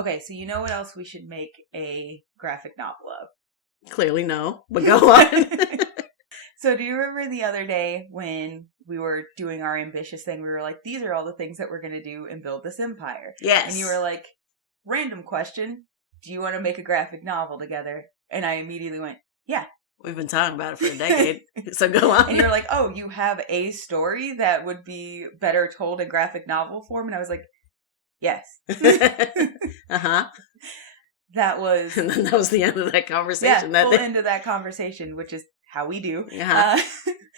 Okay, so you know what else we should make a graphic novel of? Clearly no, but go on. So do you remember the other day when we were doing our ambitious thing? We were like, these are all the things that we're going to do and build this empire. Yes. And you were like, random question, do you want to make a graphic novel together? And I immediately went, yeah. We've been talking about it for a decade, so go on. And you were like, oh, you have a story that would be better told in graphic novel form? And I was like, yes. Uh-huh. That was... And then that was the end of that conversation. Yeah, full end of that conversation, which is how we do. Uh-huh.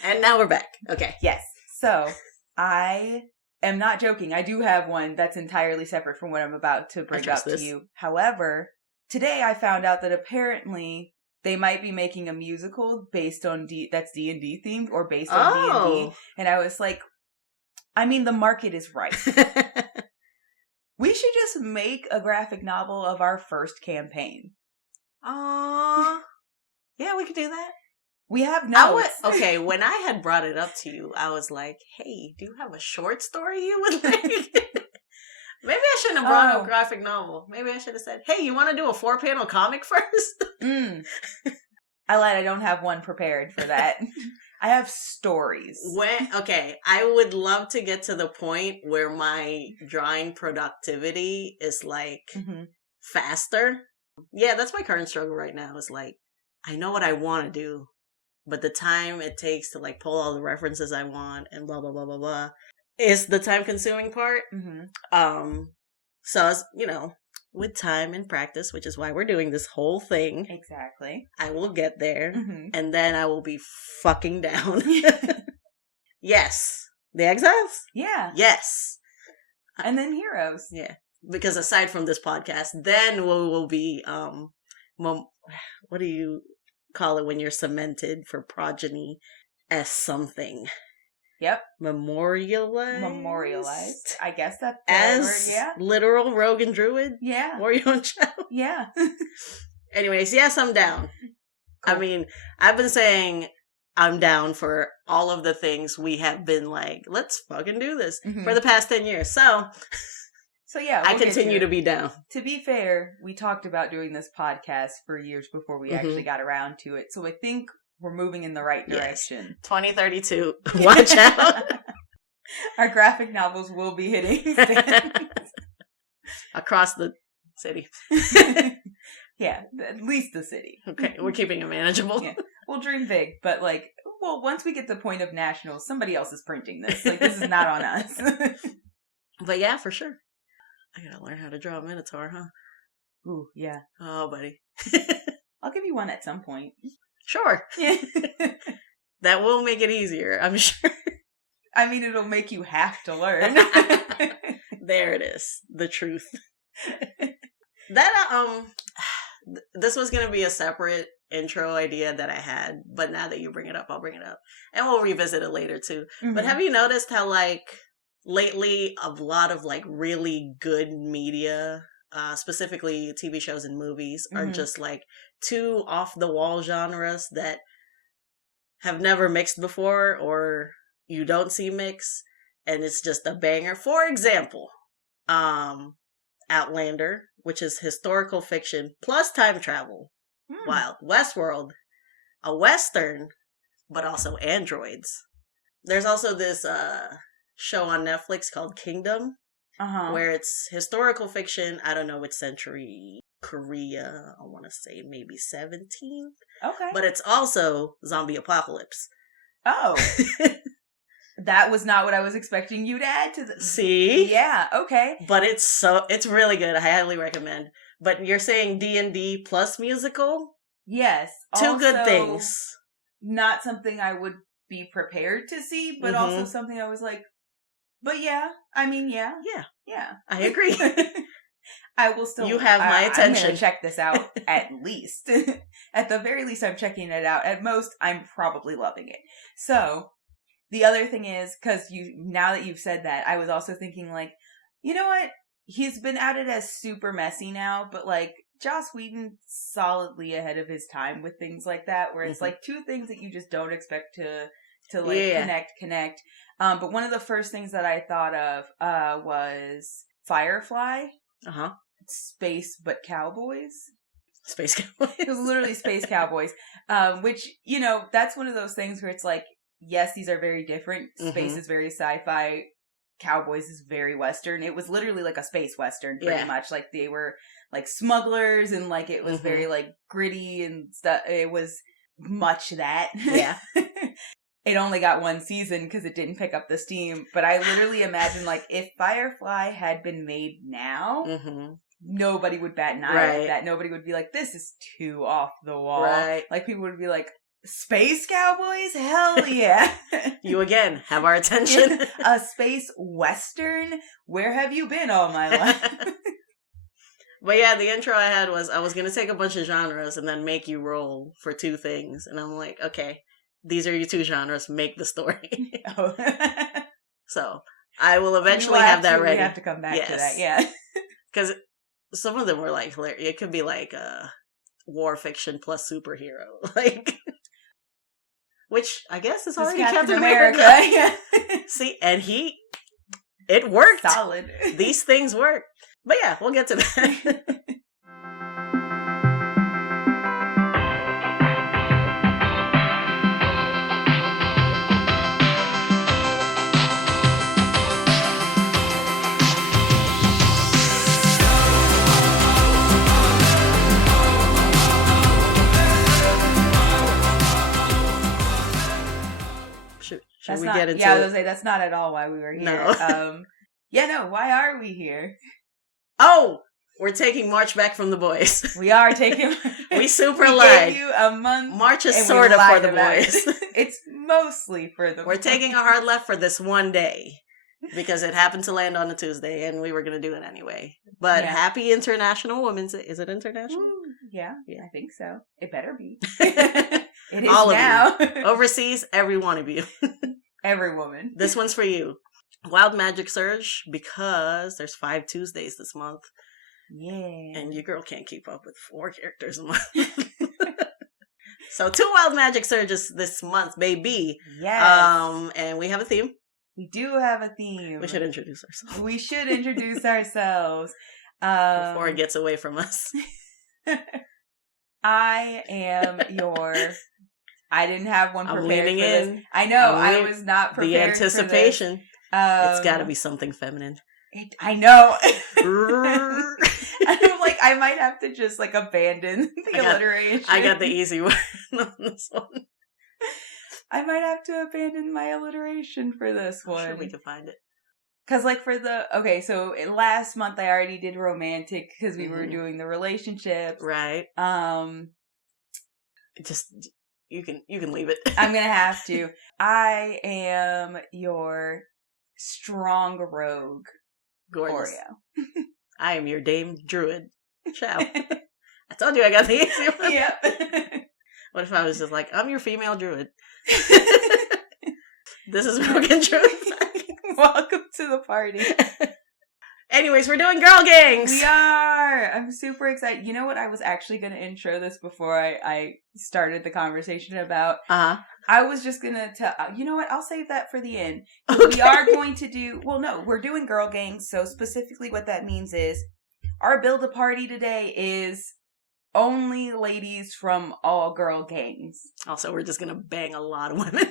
And now we're back. Okay. Yes. So, I am not joking. I do have one that's entirely separate from what I'm about to bring up to you. However, today I found out that apparently they might be making a musical based on that's D&D themed or based on D&D. And I was like, I mean, the market is right. We should just make a graphic novel of our first campaign. Aww. Yeah, we could do that. We have notes. Okay, when I had brought it up to you, I was like, hey, do you have a short story you would like? Maybe I shouldn't have brought up a graphic novel. Maybe I should have said, hey, you want to do a 4-panel comic first? I lied. I don't have one prepared for that. I have stories. Okay, I would love to get to the point where my drawing productivity is like faster. Yeah, that's my current struggle right now. Is like, I know what I want to do, but the time it takes to like pull all the references I want and blah, blah, blah, blah, blah is the time consuming part. So, as you know, with time and practice, which is why we're doing this whole thing. Exactly. I will get there, and then I will be fucking down. Yes. The Exiles? Yeah. Yes. And then Heroes. Yeah. Because aside from this podcast, then we will be, what do you call it when you're cemented for progeny as something? Yep. Memorialized. I guess that's as word, yeah. Literal rogue and druid. Yeah. Warrior and child. Yeah. Anyways, yes, I'm down. Cool. I mean, I've been saying I'm down for all of the things we have been like, let's fucking do this for the past 10 years. So yeah, I continue to be down. To be fair, we talked about doing this podcast for years before we actually got around to it. So I think we're moving in the right direction. Yes. 2032. Watch out. Our graphic novels will be hitting across the city. Yeah, at least the city. Okay, we're keeping it manageable. Yeah. We'll dream big, but once we get to the point of nationals, somebody else is printing this. Like, this is not on us. But yeah, for sure. I gotta learn how to draw a Minotaur, huh? Ooh, yeah. Oh, buddy. I'll give you one at some point. Sure. That will make it easier, I'm sure. I mean, it'll make you have to learn. There it is. The truth. That, this was going to be a separate intro idea that I had, but now that you bring it up, I'll bring it up. And we'll revisit it later, too. But have you noticed how, like, lately, a lot of, like, really good media, specifically TV shows and movies, are just, like, two off-the-wall genres that have never mixed before, or you don't see mix, and it's just a banger. For example, Outlander, which is historical fiction plus time travel. Wild. Westworld, a Western, but also androids. There's also this show on Netflix called Kingdom, where it's historical fiction. I don't know which century. Korea, I want to say maybe 17th. Okay. But it's also zombie apocalypse. Oh. That was not what I was expecting you to add to this. See? Yeah, okay. But it's really good. I highly recommend. But you're saying D&D plus musical? Yes. Two good things. Not something I would be prepared to see, but also something I was like, but yeah. I mean, yeah. Yeah. Yeah. I agree. I will still... You have my attention. I'm going to check this out, at least. At the very least, I'm checking it out. At most, I'm probably loving it. So, the other thing is, because now that you've said that, I was also thinking, like, you know what? He's been outed as super messy now, but, like, Joss Whedon's solidly ahead of his time with things like that, where it's, like, two things that you just don't expect to connect. But one of the first things that I thought of was Firefly. space but cowboys. Space cowboys. It was literally space cowboys. Which, you know, that's one of those things where it's like, yes, these are very different. Space is very sci-fi. Cowboys is very Western. It was literally like a space Western, pretty much. Like, they were like smugglers, and like it was very like gritty and stuff. It was much that. Yeah. It only got one season because it didn't pick up the steam. But I literally imagine, like, if Firefly had been made now, nobody would bat an eye at that. Nobody would be like, this is too off the wall. Right. Like, people would be like, space cowboys? Hell yeah. You again have our attention. A space Western? Where have you been all my life? But yeah, the intro I had was, I was going to take a bunch of genres and then make you roll for two things. And I'm like, okay, these are your two genres. Make the story. So I will eventually have that ready. We have to come back to that, yeah. Because some of them were like hilarious. It could be like war fiction plus superhero. Like, which I guess is already Captain America. Yeah. See, and it worked. Solid. These things work. But yeah, we'll get to that. Should we get into I was going to say, that's not at all why we were here. No. Why are we here? Oh, we're taking March back from the boys. We are taking... We super lied. lied. Gave you a month. March is sort of for the boys. It's mostly for the boys. We're taking a hard left for this one day. Because it happened to land on a Tuesday, and we were going to do it anyway. But happy International Women's Day. Is it international? Ooh, yeah, I think so. It better be. It is all now. Of you. Overseas, every one of you. Every woman. This one's for you. Wild Magic Surge, because there's 5 Tuesdays this month. Yeah. And your girl can't keep up with 4 characters a month. So 2 Wild Magic Surges this month, baby. Yes. And we have a theme. We do have a theme. We should introduce ourselves. Before it gets away from us. I am your... I didn't have one prepared leaning for in. this. I know, I was not prepared the anticipation. For this. It's got to be something feminine. I know. I'm like, I might have to just like abandon the alliteration. I got the easy one on this one. I might have to abandon my alliteration for this one. I'm sure we can find it. Because like so last month I already did romantic because we were doing the relationships. Right. Just, you can leave it. I'm going to have to. I am your strong rogue. Gorgeous. Oreo. I am your Dame Druid. Ciao. I told you I got the easy one. Yep. What if I was just like, I'm your female druid? This is Broken Truth. Welcome to the party. Anyways, we're doing girl gangs. We are. I'm super excited. You know what? I was actually going to intro this before I started the conversation about. I was just going to tell. You know what? I'll save that for the end. Okay. We are going to do. Well, no, we're doing girl gangs. So specifically, what that means is our build a party today is only ladies from all girl gangs. Also, we're just going to bang a lot of women.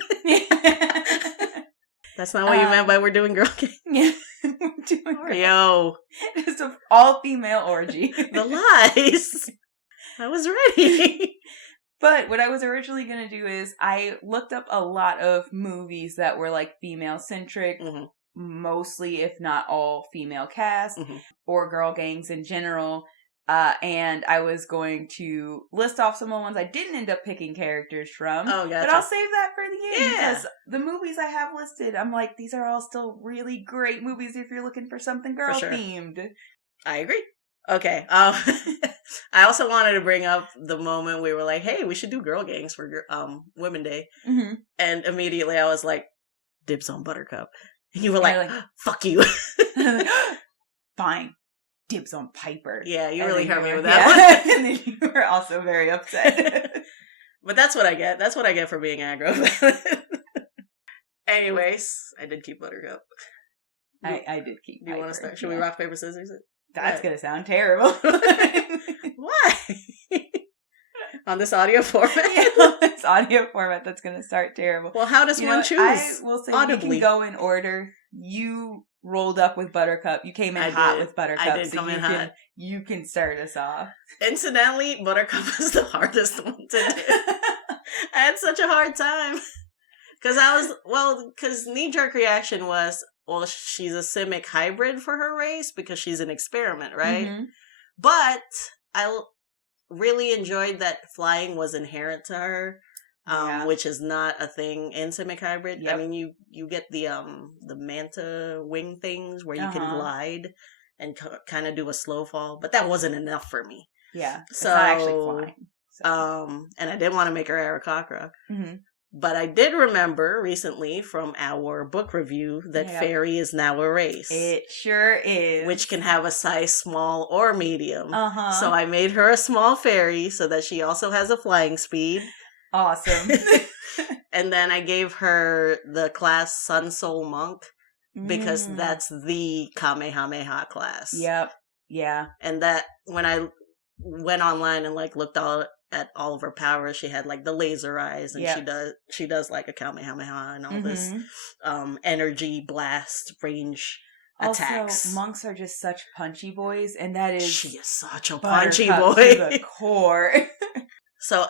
That's not what you meant by we're doing girl gangs. Yeah. We're doing Oreo. It's an all-female orgy. The lies. I was ready. But what I was originally going to do is I looked up a lot of movies that were like female-centric, mostly, if not all, female cast, or girl gangs in general. And I was going to list off some of the ones I didn't end up picking characters from. Oh, gotcha. But I'll save that for the end. Because the movies I have listed, I'm like, these are all still really great movies if you're looking for something girl-themed. Sure. I agree. Okay. I also wanted to bring up the moment we were like, hey, we should do girl gangs for Women Day. Mm-hmm. And immediately I was like, dibs on Buttercup. And you were like, fuck you. Fine. Dibs on Piper. Yeah, you really hurt me with that one. And then you were also very upset. But that's what I get. That's what I get for being aggro. Anyways, I did keep Buttercup. I did keep Do you want to start? Should we rock, paper, scissors it? That's going to sound terrible. Why? On this audio format? On this audio format, that's going to start terrible. Well, how does one choose? I will say audibly? We can go in order. You rolled up with Buttercup. You came in hot with Buttercup. I did come in hot. You can start us off. Incidentally, Buttercup was the hardest one to do. I had such a hard time. Because knee-jerk reaction was, well, she's a simic hybrid for her race because she's an experiment, right? Mm-hmm. But I really enjoyed that flying was inherent to her, which is not a thing in simic hybrid. Yep. I mean, you get the manta wing things where you can glide and kind of do a slow fall, but that wasn't enough for me. Yeah, it's not actually flying. So. And I didn't want to make her Aarakocra. Mm-hmm. But I did remember recently from our book review that fairy is now a race. It sure is. Which can have a size small or medium. Uh-huh. So I made her a small fairy so that she also has a flying speed. Awesome. And then I gave her the class Sun Soul Monk because that's the Kamehameha class. Yep. Yeah. And that when I went online and looked at all of her powers, she had the laser eyes, and she does a Kamehameha and all this energy blast range attacks. Also, monks are just such punchy boys, and that is she is such a punchy boy to the core. So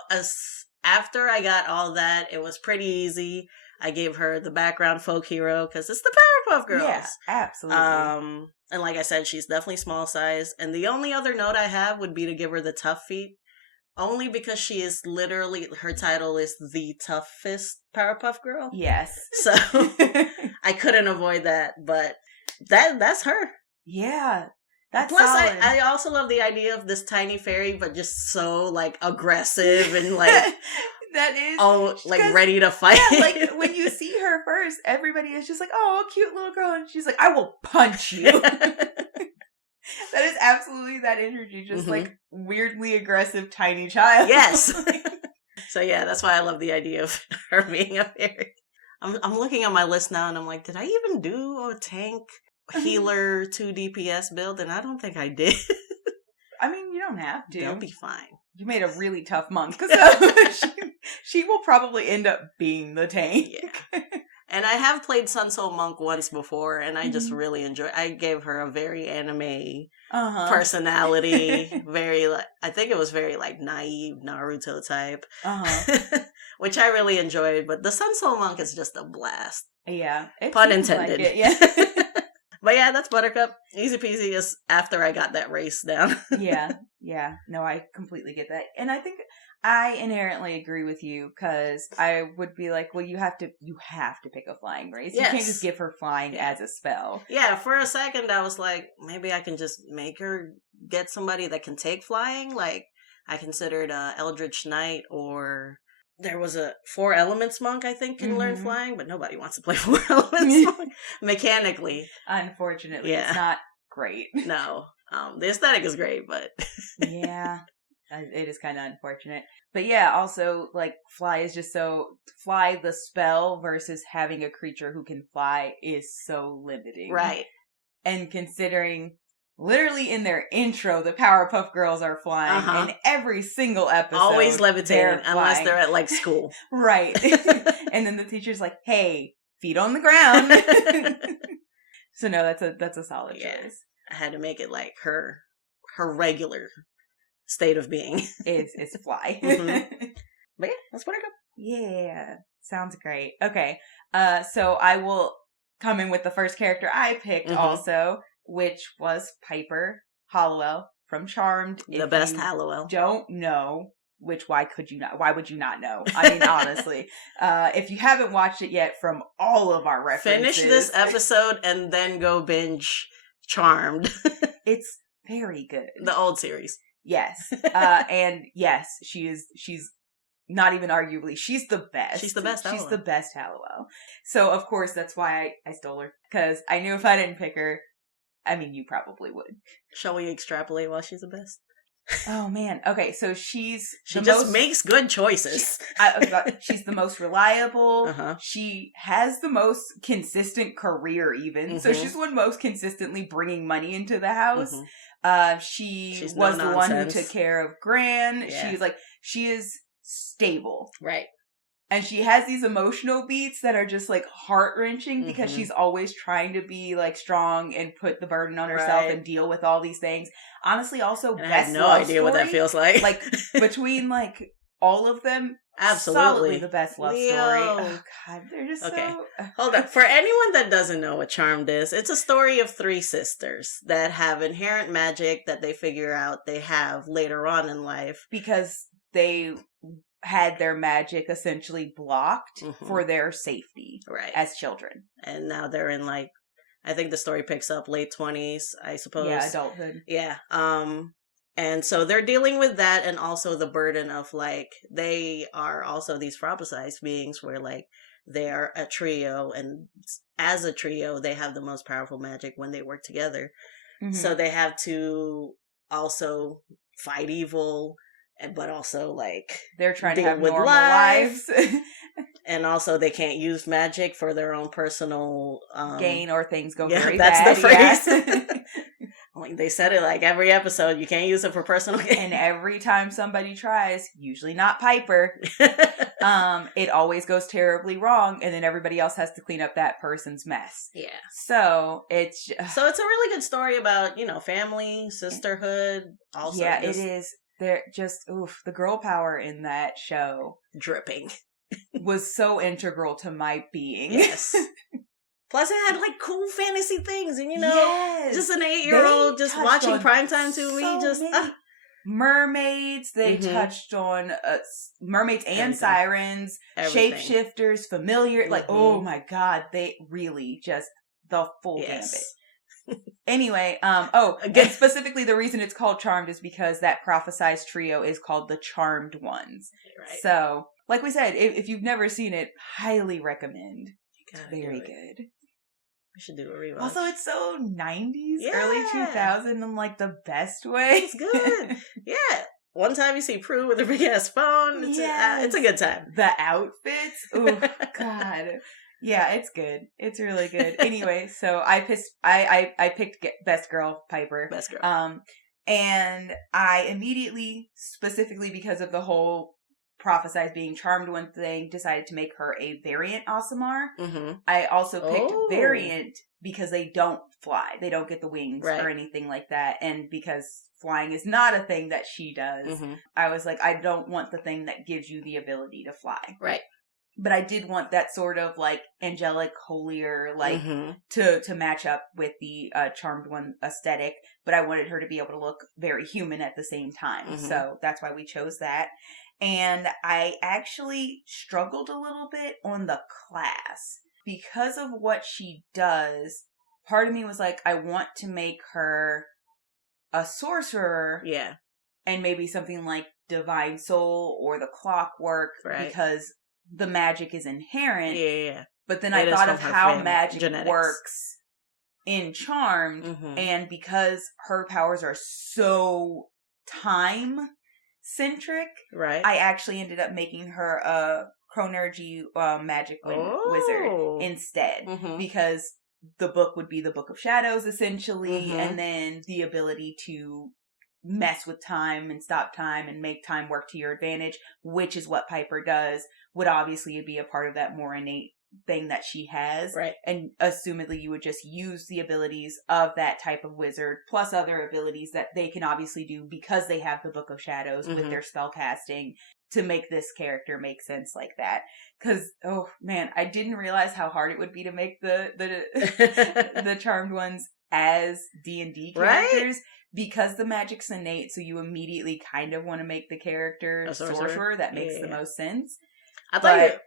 after I got all that, it was pretty easy. I gave her the background folk hero because it's the Powerpuff Girls. Yeah, absolutely. And like I said, she's definitely small size. And the only other note I have would be to give her the tough feet. Only because she is literally, her title is the toughest Powerpuff Girl. Yes. So I couldn't avoid that, but that's her. Yeah. That's Plus, solid. I also love the idea of this tiny fairy, but just so aggressive and that is ready to fight. Yeah, when you see her first, everybody is just oh, cute little girl, and she's I will punch you. That is absolutely that energy, just weirdly aggressive tiny child. Yes. So yeah, that's why I love the idea of her being a fairy. I'm looking at my list now, and I'm did I even do a tank healer 2 DPS build? And I don't think I did. I mean, you don't have to. They'll be fine. You made a really tough monk, so she will probably end up being the tank. Yeah. And I have played Sun Soul Monk once before, and I just really enjoy. I gave her a very anime personality, very I think it was very naive Naruto type, which I really enjoyed. But the Sun Soul Monk is just a blast. Yeah, pun intended. It, yeah. But yeah, that's Buttercup. Easy peasy is after I got that race down. Yeah. No, I completely get that. And I think I inherently agree with you, because I would be well, you have to pick a flying race. Yes. You can't just give her flying as a spell. Yeah, for a second I was maybe I can just make her get somebody that can take flying. I considered Eldritch Knight, or there was a 4 Elements monk I think can learn flying, but nobody wants to play 4 Elements monk mechanically. Unfortunately, it's not great. No. The aesthetic is great, but yeah, it is kind of unfortunate. But yeah, also fly is just fly the spell versus having a creature who can fly is so limiting. Right. And considering literally in their intro, the Powerpuff Girls are flying in every single episode. Always levitating, unless they're at school. Right. And then the teacher's hey, feet on the ground. So no, that's a solid choice. I had to make it her regular state of being. It's fly. But yeah, that's what I got. Yeah, sounds great. Okay, so I will come in with the first character I picked also, which was Piper Halliwell from Charmed. The best Halliwell. Don't know, why would you not know? I mean, honestly, if you haven't watched it yet from all of our references. Finish this episode and then go binge Charmed. It's very good. The old series. Yes. And yes, she's not even arguably, she's the best. She's the best Halliwell. She's the best Halliwell. So, of course, that's why I stole her. Because I knew if I didn't pick her, I mean, you probably would. Shall we extrapolate why she's the best? Oh, man. Okay, so she makes good choices. She's the most reliable. She has the most consistent career, even. So she's the one most consistently bringing money into the house. She's was the one who took care of Gran. Yeah. She is stable. Right. And she has these emotional beats that are just like heart-wrenching because she's always trying to be like strong and put the burden on herself and deal with all these things. Honestly, also and best I have no idea story, what that feels like. Like between like all of them, absolutely solidly the best love story. Oh God, they're just so... Hold on. For anyone that doesn't know what Charmed is, it's a story of three sisters that have inherent magic that they figure out they have later on in life because they had their magic essentially blocked for their safety as children. And now they're in like, I think the story picks up late 20s, I suppose. Yeah, adulthood. Yeah. And so they're dealing with that and also the burden of like, they are also these prophesized beings where like they're a trio, and as a trio, they have the most powerful magic when they work together. So they have to also fight evil, but also like they're trying to have normal lives. And also they can't use magic for their own personal gain, or things go very bad. That's the phrase. Like they said it like every episode, you can't use it for personal gain. And every time somebody tries, usually not Piper, it always goes terribly wrong, and then everybody else has to clean up that person's mess. Yeah. So it's a really good story about, you know, family, sisterhood. Also, yeah, it is. They're just the girl power in that show, dripping, was so integral to my being. Yes. Plus, it had like cool fantasy things, and you know, just an 8-year-old just watching primetime TV. Mermaids. They touched on mermaids and sirens, shapeshifters, familiar. Like, oh my God, they really just the full gambit. Anyway, and specifically the reason it's called Charmed is because that prophesized trio is called the Charmed Ones. Right. So, like we said, if you've never seen it, highly recommend. It's very good. We should do a rewatch. Also, it's so 90s, early 2000 in like the best way. It's good. Yeah. One time you see Prue with a big ass phone. It's a good time. The outfits. Oh, God. Yeah, it's good. It's really good. Anyway, so I picked Best Girl, Piper. Best Girl. And I immediately, specifically because of the whole prophesized being charmed one thing, decided to make her a variant Aasimar. I also picked variant because they don't fly. They don't get the wings or anything like that. And because flying is not a thing that she does, I was like, I don't want the thing that gives you the ability to fly. Right. But I did want that sort of like angelic, holier, like to match up with the charmed one aesthetic. But I wanted her to be able to look very human at the same time. So that's why we chose that. And I actually struggled a little bit on the class because of what she does. Part of me was like, I want to make her a sorcerer. Yeah. And maybe something like Divine Soul or the Clockwork because the magic is inherent. Yeah. But then I thought of how magic works in Charmed. And because her powers are so time centric, I actually ended up making her a chronergy magic wizard instead, because the book would be the Book of Shadows essentially, and then the ability to mess with time and stop time and make time work to your advantage, which is what Piper does, would obviously be a part of that more innate thing that she has. Right. And assumedly you would just use the abilities of that type of wizard plus other abilities that they can obviously do because they have the Book of Shadows with their spell casting to make this character make sense like that. Because, oh man, I didn't realize how hard it would be to make the Charmed Ones as D&D characters. Because the magic's innate, so you immediately kind of want to make the character a sorcerer. That makes the most sense. I thought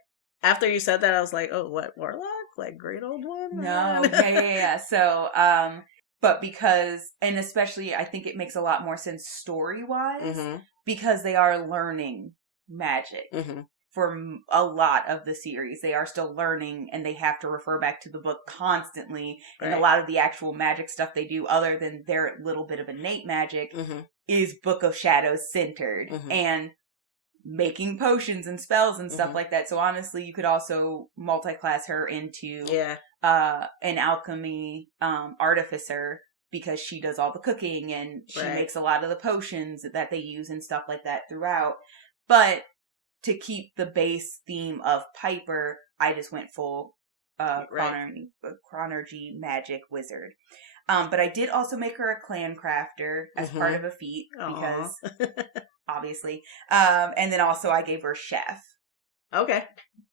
after you said that, I was like, oh, what, Warlock? Like, great old one? No, yeah. So, but because, and especially, I think it makes a lot more sense story-wise, because they are learning magic for a lot of the series. They are still learning, and they have to refer back to the book constantly, and a lot of the actual magic stuff they do, other than their little bit of innate magic, is Book of Shadows centered, and making potions and spells and stuff like that. So honestly, you could also multi-class her into an alchemy artificer because she does all the cooking and she makes a lot of the potions that they use and stuff like that throughout. But to keep the base theme of Piper, I just went full chronergy magic wizard. But I did also make her a clan crafter as part of a feat because obviously. And then also I gave her chef. Okay.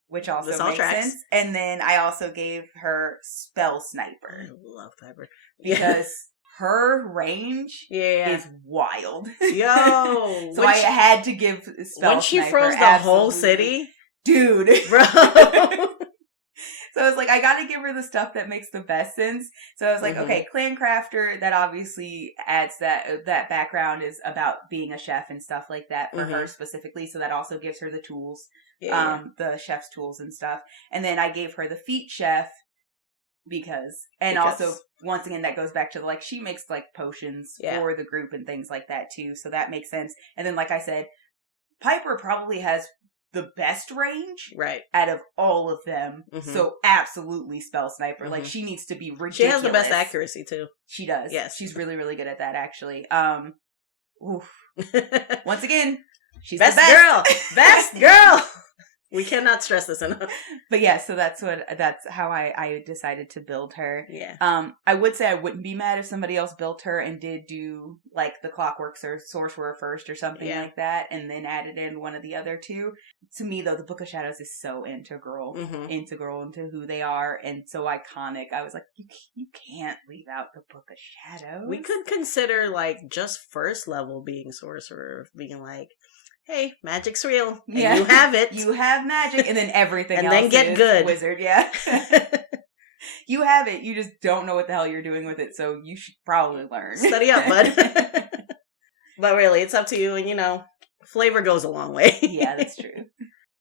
Which also makes sense. And then I also gave her spell sniper. I love Piper. Because her range is wild. Yo. So I had to give spell sniper. When she froze the whole city? Dude. Bro. So I was like, I gotta give her the stuff that makes the best sense. So I was like, okay, clan crafter, that obviously adds that background is about being a chef and stuff like that for her specifically. So that also gives her the tools, the chef's tools and stuff. And then I gave her the feat chef because also once again, that goes back to like, she makes like potions for the group and things like that too. So that makes sense. And then like I said, Piper probably has the best range out of all of them. So absolutely spell sniper. Like she needs to be ridiculous. She has the best accuracy too. She does. Yes. She's really, really good at that actually. Once again, she's best the best girl. Best girl. We cannot stress this enough. But yeah, so that's how I decided to build her. Yeah. I would say I wouldn't be mad if somebody else built her and did do like the Clockworks or Sorcerer first or something like that, and then added in one of the other two. To me though, the Book of Shadows is so integral into who they are and so iconic. I was like, you can't leave out the Book of Shadows. We could consider like just first level being Sorcerer, being like, hey, magic's real. And you have it. You have magic. And then everything and else then get is good. Wizard, You have it. You just don't know what the hell you're doing with it. So you should probably learn. Study up, bud. But really, it's up to you. And, flavor goes a long way. Yeah, that's true.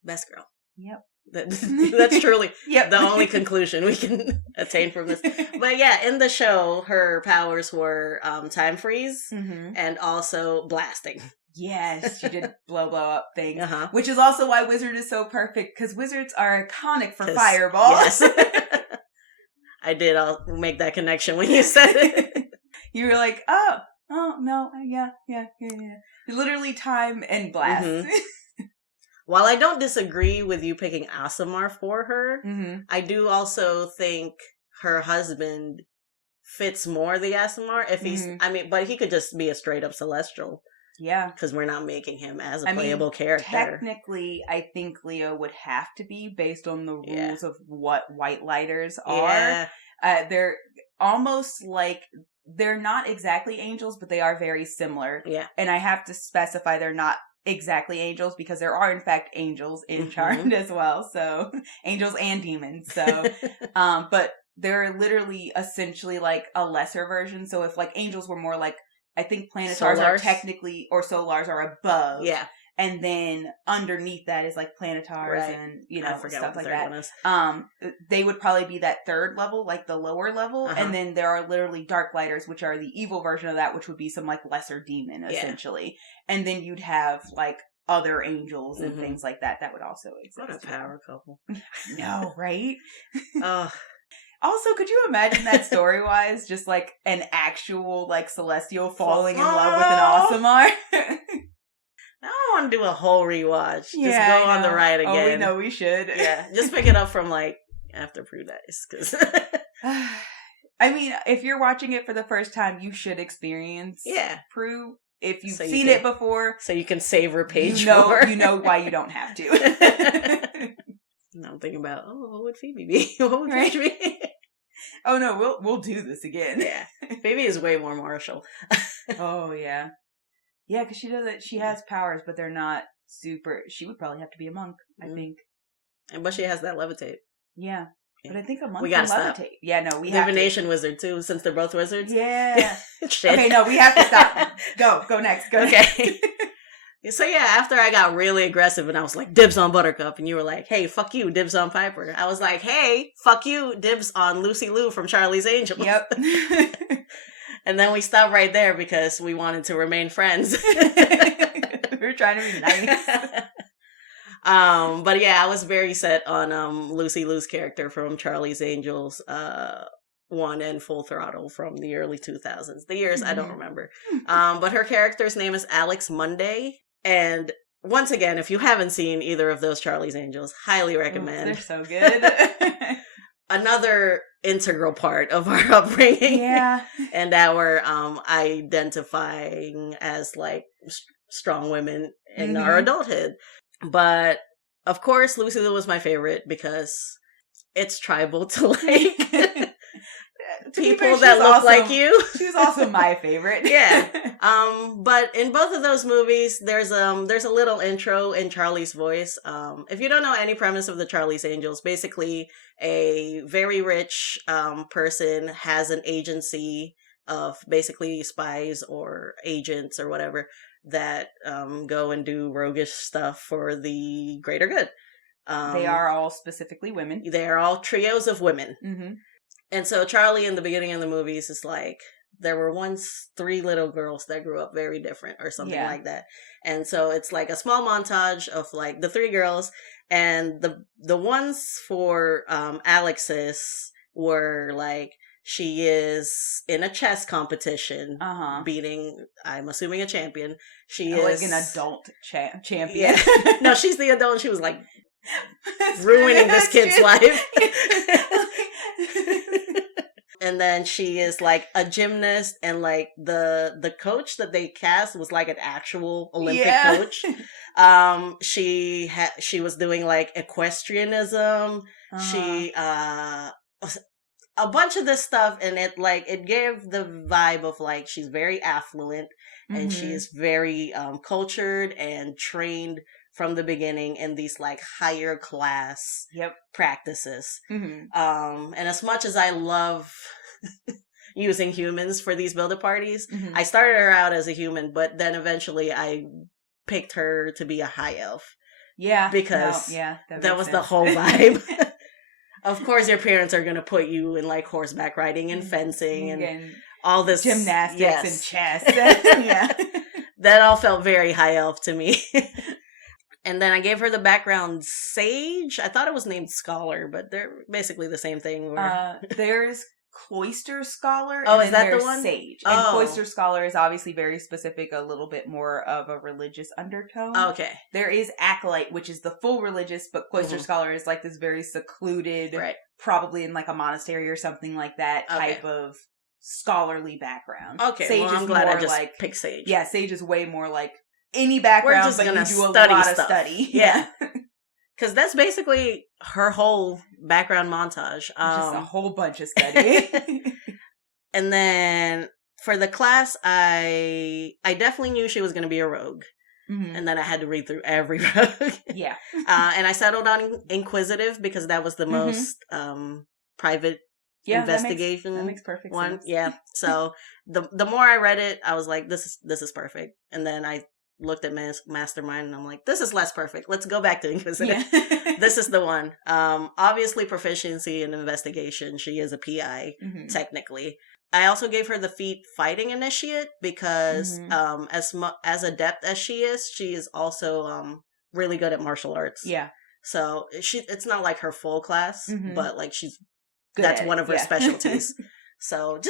Best girl. Yep. That's truly the only conclusion we can attain from this. But yeah, in the show, her powers were time freeze and also blasting. Yes, she did blow up things, which is also why Wizard is so perfect, because wizards are iconic for fireballs. Yes. I did make that connection when you said it. You were like, oh, no, yeah. Literally time and blast. While I don't disagree with you picking Aasimar for her, I do also think her husband fits more the Aasimar if he's, but he could just be a straight up celestial. Yeah. Because we're not making him as a playable character. Technically, I think Leo would have to be based on the rules of what White Lighters are. They're almost like, they're not exactly angels, but they are very similar. Yeah. And I have to specify they're not exactly angels because there are in fact angels in Charmed as well. So angels and demons. So, but they're literally essentially like a lesser version. So if like angels were more like, I think planetars are technically, or solars are above. Yeah. And then underneath that is like planetars and, stuff like that. They would probably be that third level, like the lower level. And then there are literally dark lighters, which are the evil version of that, which would be some like lesser demon essentially. And then you'd have like other angels and things like that would also exist. What a power couple. No, right? Also, could you imagine that story-wise? Just, like, an actual, like, celestial falling in love with an Aasimar? Now I want to do a whole rewatch. Just go on the ride again. Oh, we know we should. Yeah, just pick it up from, like, after Prue dies. Cause I mean, if you're watching it for the first time, you should experience Prue. If you've seen it before. So you can savor page four. You know why you don't have to. I'm thinking about, what would Phoebe be? What would Paige be? Oh no, we'll do this again. Yeah, Phoebe is way more martial. Oh yeah, because she does it. She has powers, but they're not super. She would probably have to be a monk, I think. But she has that levitate. Yeah, but I think a monk can can levitate. Stop. Yeah, no, we have divination wizard too, since they're both wizards. Yeah. Shit. Okay, no, we have to stop. Go next. Go. Okay. So yeah, after I got really aggressive and I was like, dibs on Buttercup, and you were like, hey, fuck you, dibs on Piper. I was like, hey, fuck you, dibs on Lucy Liu from Charlie's Angels. Yep. And then we stopped right there because we wanted to remain friends. We were trying to be nice. But yeah, I was very set on Lucy Liu's character from Charlie's Angels. one and Full Throttle from the early 2000s. The years, I don't remember. But her character's name is Alex Monday. And once again, if you haven't seen either of those Charlie's Angels, highly recommend. They're so good. Another integral part of our upbringing. Yeah. And our identifying as like strong women in our adulthood. But of course, Lucy Liu was my favorite because it's tribal to like people that look like you. She was also my favorite. Yeah. But in both of those movies, there's a little intro in Charlie's voice. If you don't know any premise of the Charlie's Angels, basically a very rich person has an agency of basically spies or agents or whatever that go and do roguish stuff for the greater good. They are all specifically women. They are all trios of women. Mm-hmm. And so Charlie in the beginning of the movies is like, there were once 3 little girls that grew up very different or something like that. And so it's like a small montage of like the 3 girls, and the ones for Alexis were like, she is in a chess competition, beating, I'm assuming, a champion. She is like an adult champion. Yeah. No, she's the adult, and she was like ruining this kid's life. And then she is like a gymnast, and like the coach that they cast was like an actual Olympic coach. She was doing like equestrianism. She a bunch of this stuff, and it gave the vibe of like she's very affluent and she is very cultured and trained from the beginning in these like higher class practices. And as much as I love using humans for these build-up parties, I started her out as a human, but then eventually I picked her to be a high elf. Yeah. Because that was the whole vibe. Of course, your parents are going to put you in like horseback riding and fencing and all this gymnastics and chess. That all felt very high elf to me. And then I gave her the background Sage. I thought it was named Scholar, but they're basically the same thing. There's Cloister Scholar. Oh, is that the one? Sage. And Cloister Scholar is obviously very specific, a little bit more of a religious undertone. Okay. There is Acolyte, which is the full religious, but Cloister Scholar is like this very secluded, probably in like a monastery or something like that type of scholarly background. Okay, Sage I'm glad I just picked Sage. Yeah, Sage is way more like any background, but you do a lot of study. Yeah. Because that's basically her whole background montage. Just a whole bunch of study. And then for the class, I definitely knew she was going to be a rogue. And then I had to read through every rogue. Yeah. And I settled on Inquisitive because that was the most private investigation. That makes perfect one. sense. Yeah. So the more I read it, I was like, this is perfect. And then I looked at Mastermind and I'm like, this is less perfect. Let's go back to Inquisitive. Yeah. This is the one. Obviously proficiency in investigation. She is a PI, technically. I also gave her the feat Fighting Initiate because as adept as she is also really good at martial arts. Yeah. So it's not like her full class, but like that's one of her specialties. So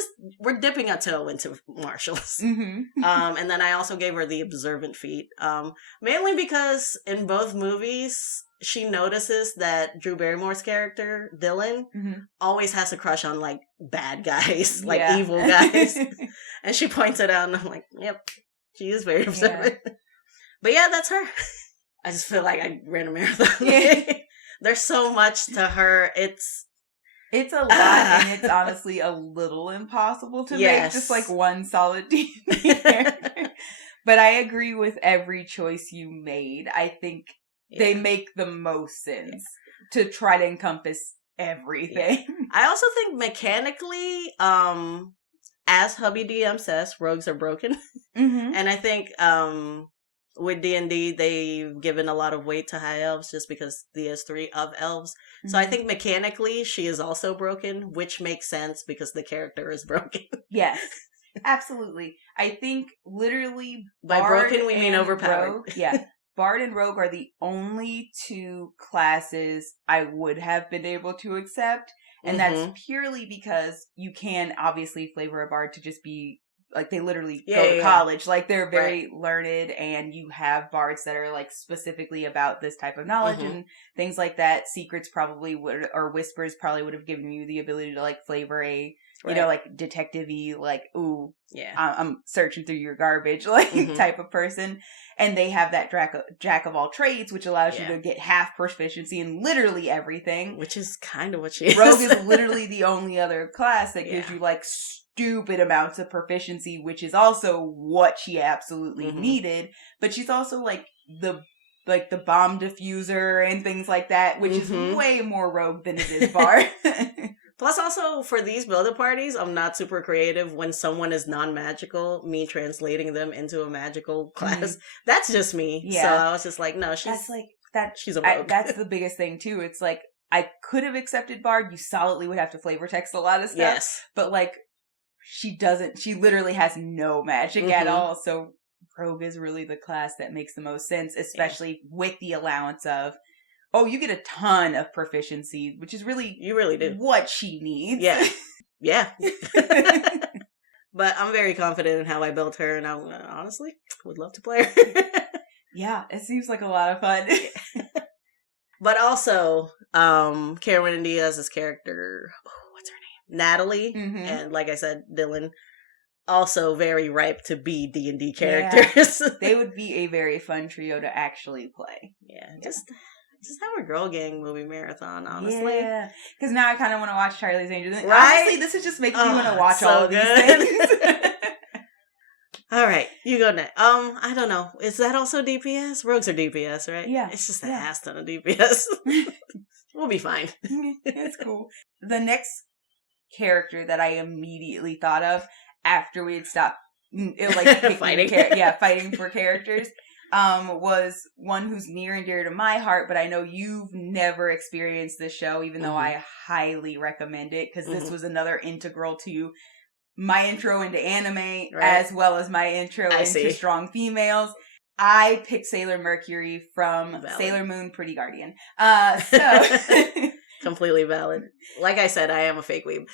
we're dipping a toe into martials. And then I also gave her the Observant feat. Mainly because in both movies, she notices that Drew Barrymore's character, Dylan, always has a crush on like bad guys, like evil guys. And she points it out and I'm like, yep, she is very observant. Yeah. But yeah, that's her. I just feel like I ran a marathon. There's so much to her. It's a lot, and it's honestly a little impossible to make just like one solid D&D character. But I agree with every choice you made. I think they make the most sense to try to encompass everything. Yeah. I also think mechanically, as Hubby DM says, rogues are broken. And I think with D&D, they've given a lot of weight to high elves just because the S3 of elves. So I think mechanically she is also broken, which makes sense because the character is broken. Yes, absolutely. I think literally by broken we mean overpowered. Rogue, Bard and Rogue are the only 2 classes I would have been able to accept. And that's purely because you can obviously flavor a bard to just be, like, they literally go to college. Like, they're very learned, and you have bards that are, like, specifically about this type of knowledge and things like that. Secrets probably would, or whispers probably would have given you the ability to, like, flavor a, you know, like, detective-y, like, ooh, I'm searching through your garbage, like, type of person. And they have that jack of all trades, which allows you to get half proficiency in literally everything. Which is kind of what she is. Rogue is literally the only other class that gives you, like, stupid amounts of proficiency, which is also what she absolutely needed. But she's also, like, the bomb diffuser and things like that, which is way more Rogue than it is Bard. Plus, also, for these build-up parties, I'm not super creative. When someone is non-magical, me translating them into a magical class, that's just me. Yeah. So I was just like, no, she's a rogue. That's the biggest thing, too. It's like, I could have accepted Bard. You solidly would have to flavor text a lot of stuff. Yes. But, like, she literally has no magic at all. So Rogue is really the class that makes the most sense, especially with the allowance of, oh, you get a ton of proficiency, which is really, you really do, what she needs. Yeah. Yeah. But I'm very confident in how I built her, and I honestly would love to play her. Yeah, it seems like a lot of fun. But also, Cameron Diaz's character, what's her name? Natalie, and like I said, Dylan, also very ripe to be D&D characters. Yeah. They would be a very fun trio to actually play. Yeah. Just have a girl gang movie marathon, honestly. Yeah. Because now I kind of want to watch Charlie's Angels. Right? Honestly, this is just making me want to watch all of these things. All right, you go next. I don't know. Is that also DPS? Rogues are DPS, right? Yeah. It's just an ass ton of DPS. We'll be fine. It's cool. The next character that I immediately thought of after we had stopped, fighting. Fighting for characters, was one who's near and dear to my heart, but I know you've never experienced this show, even though I highly recommend it, because this was another integral to my intro into anime, as well as my intro into strong females. I picked Sailor Mercury from Sailor Moon Pretty Guardian. Completely valid. Like I said, I am a fake weeb.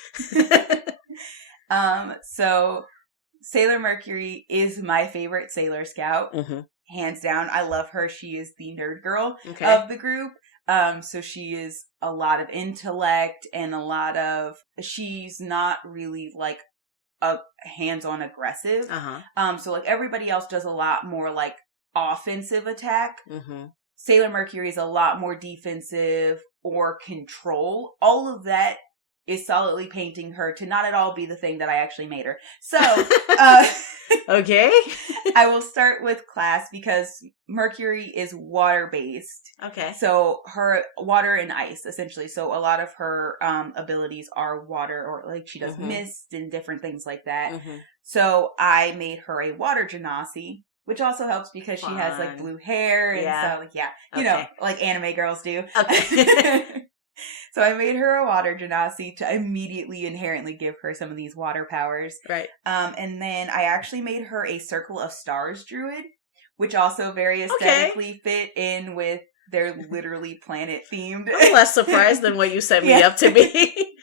So Sailor Mercury is my favorite Sailor Scout. Hands down. I love her. She is the nerd girl of the group. So she is a lot of intellect and she's not really like a hands-on aggressive. So like everybody else does a lot more like offensive attack. Sailor Mercury is a lot more defensive or control. All of that is solidly painting her to not at all be the thing that I actually made her. So, okay. I will start with class because Mercury is water-based. Okay. So her water and ice, essentially. So a lot of her abilities are water, or like she does mist and different things like that. So I made her a water genasi, which also helps because she has like blue hair and stuff. You know, like anime girls do. Okay. So I made her a water genasi to immediately inherently give her some of these water powers. Right. And then I actually made her a Circle of Stars druid, which also very aesthetically fit in with their literally planet themed. I'm less surprised than what you set me up to be.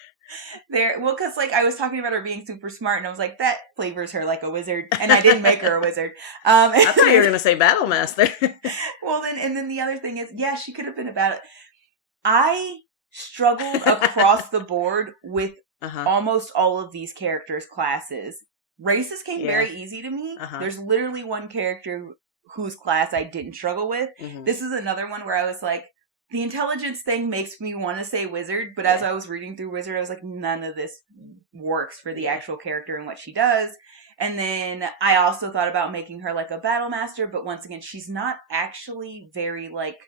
Because like I was talking about her being super smart, and I was like, that flavors her like a wizard, and I didn't make her a wizard. I thought you were gonna say battle master. Well, then the other thing is, she could have been a battle. I struggled across the board with almost all of these characters' classes. Races came very easy to me. There's literally one character whose class I didn't struggle with. This is another one where I was like, the intelligence thing makes me want to say wizard, but as I was reading through wizard, I was like, none of this works for the actual character and what she does. And then I also thought about making her like a battle master, but once again, she's not actually very like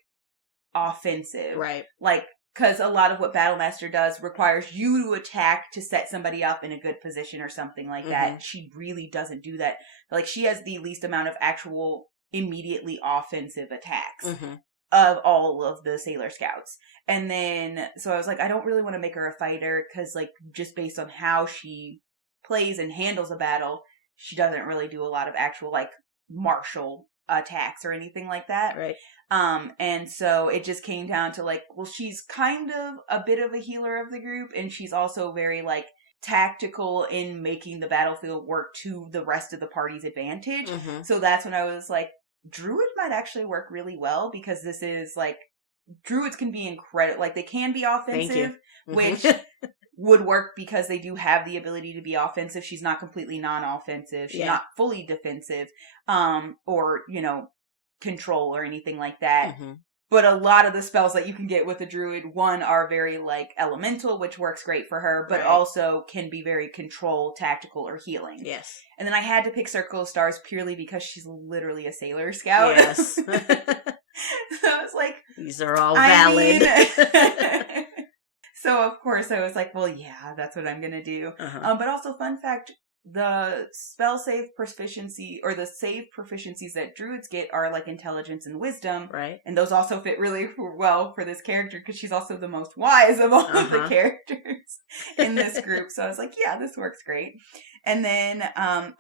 offensive. Right. Like, because a lot of what battle master does requires you to attack to set somebody up in a good position or something like that. She really doesn't do that. Like, she has the least amount of actual immediately offensive attacks of all of the Sailor Scouts. And then, so I was like, I don't really want to make her a fighter because, like, just based on how she plays and handles a battle, she doesn't really do a lot of actual, like, martial attacks or anything like that. Right. And so it just came down to like, well, she's kind of a bit of a healer of the group, and she's also very like tactical in making the battlefield work to the rest of the party's advantage. Mm-hmm. So that's when I was like, Druid might actually work really well, because this is like, Druids can be incredible. Like, they can be offensive, which would work because they do have the ability to be offensive. She's not completely non-offensive. She's not fully defensive, or, you know, control or anything like that. Mm-hmm. But a lot of the spells that you can get with a druid, one, are very, like, elemental, which works great for her, but also can be very control, tactical, or healing. Yes. And then I had to pick Circle of Stars purely because she's literally a sailor scout. Yes. So I was like... These are all valid. So, of course, I was like, well, yeah, that's what I'm going to do. Uh-huh. But also, fun fact, the spell save proficiency, or the save proficiencies that druids get are like intelligence and wisdom. Right. And those also fit really well for this character, because she's also the most wise of all of the characters in this group. So I was like, yeah, this works great. And then,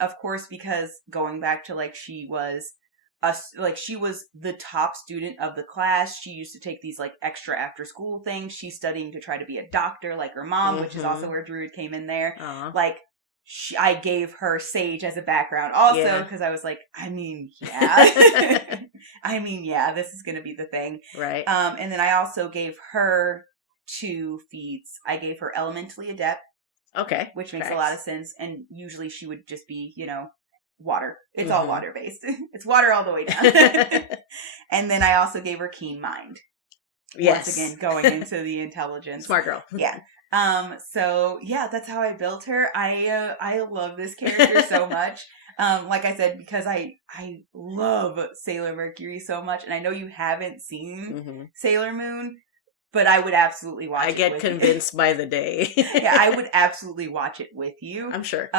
of course, because going back to like, she was the top student of the class. She used to take these like extra after school things. She's studying to try to be a doctor like her mom, which is also where Druid came in there. Like, I gave her Sage as a background also, because I was like, I mean, yeah. I mean, yeah, this is going to be the thing. Right. And then I also gave her 2 feats. I gave her Elementally Adept. Okay. Which makes a lot of sense. And usually she would just be, you know, water. It's all water based. It's water all the way down. And then I also gave her Keen Mind. Yes. Once again, going into the intelligence. Smart girl. Yeah. So yeah, that's how I built her. I love this character so much. Like I said, because I love Sailor Mercury so much, and I know you haven't seen Sailor Moon, but I would absolutely watch it. I get convinced by the day. Yeah, I would absolutely watch it with you. I'm sure.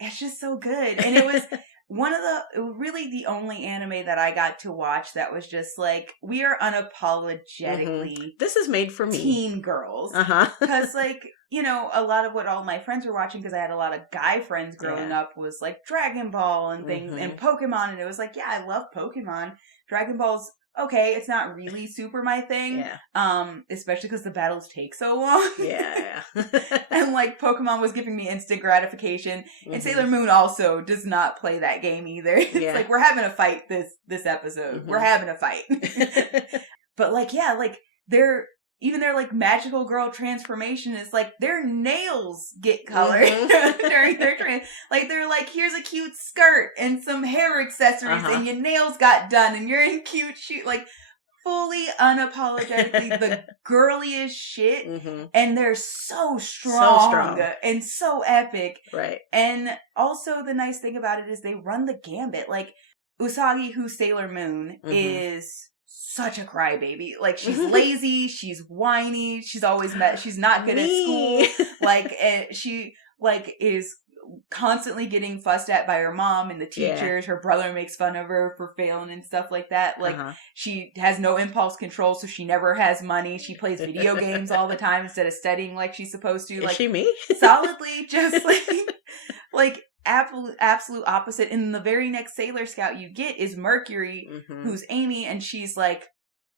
It's just so good. And it was really the only anime that I got to watch that was just like, we are unapologetically this is made for me. Teen girls. Because like, you know, a lot of what all my friends were watching, because I had a lot of guy friends growing up, was like Dragon Ball and things, and Pokemon, and it was like, yeah, I love Pokemon. Dragon Ball's okay, it's not really super my thing. Especially because the battles take so long. And like, Pokemon was giving me instant gratification. And Sailor Moon also does not play that game either. It's like, we're having a fight this episode. We're having a fight. But like, yeah, like, their like magical girl transformation is like, their nails get colored during their like, they're like, here's a cute skirt and some hair accessories and your nails got done and you're in cute shoes, like, fully unapologetically the girliest shit. And they're so strong and so epic. Right. And also the nice thing about it is they run the gambit. Like, Usagi, who's Sailor Moon, is such a crybaby. Like, she's lazy, she's whiny, she's always she's not good at school. Like, she like is constantly getting fussed at by her mom and the teachers. Her brother makes fun of her for failing and stuff like that. Like, she has no impulse control, so she never has money. She plays video games all the time instead of studying like she's supposed to. Like, is she me? Solidly just like absolute opposite. And the very next Sailor Scout you get is Mercury, who's Amy, and she's like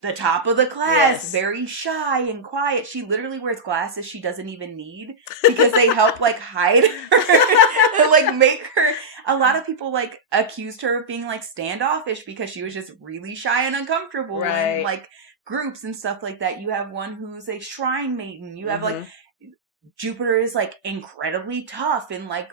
the top of the class, very shy and quiet. She literally wears glasses she doesn't even need, because they help like hide her and like make her. A lot of people like accused her of being like standoffish because she was just really shy and uncomfortable in like groups and stuff like that. You have one who's a shrine maiden. You have like Jupiter is like incredibly tough and like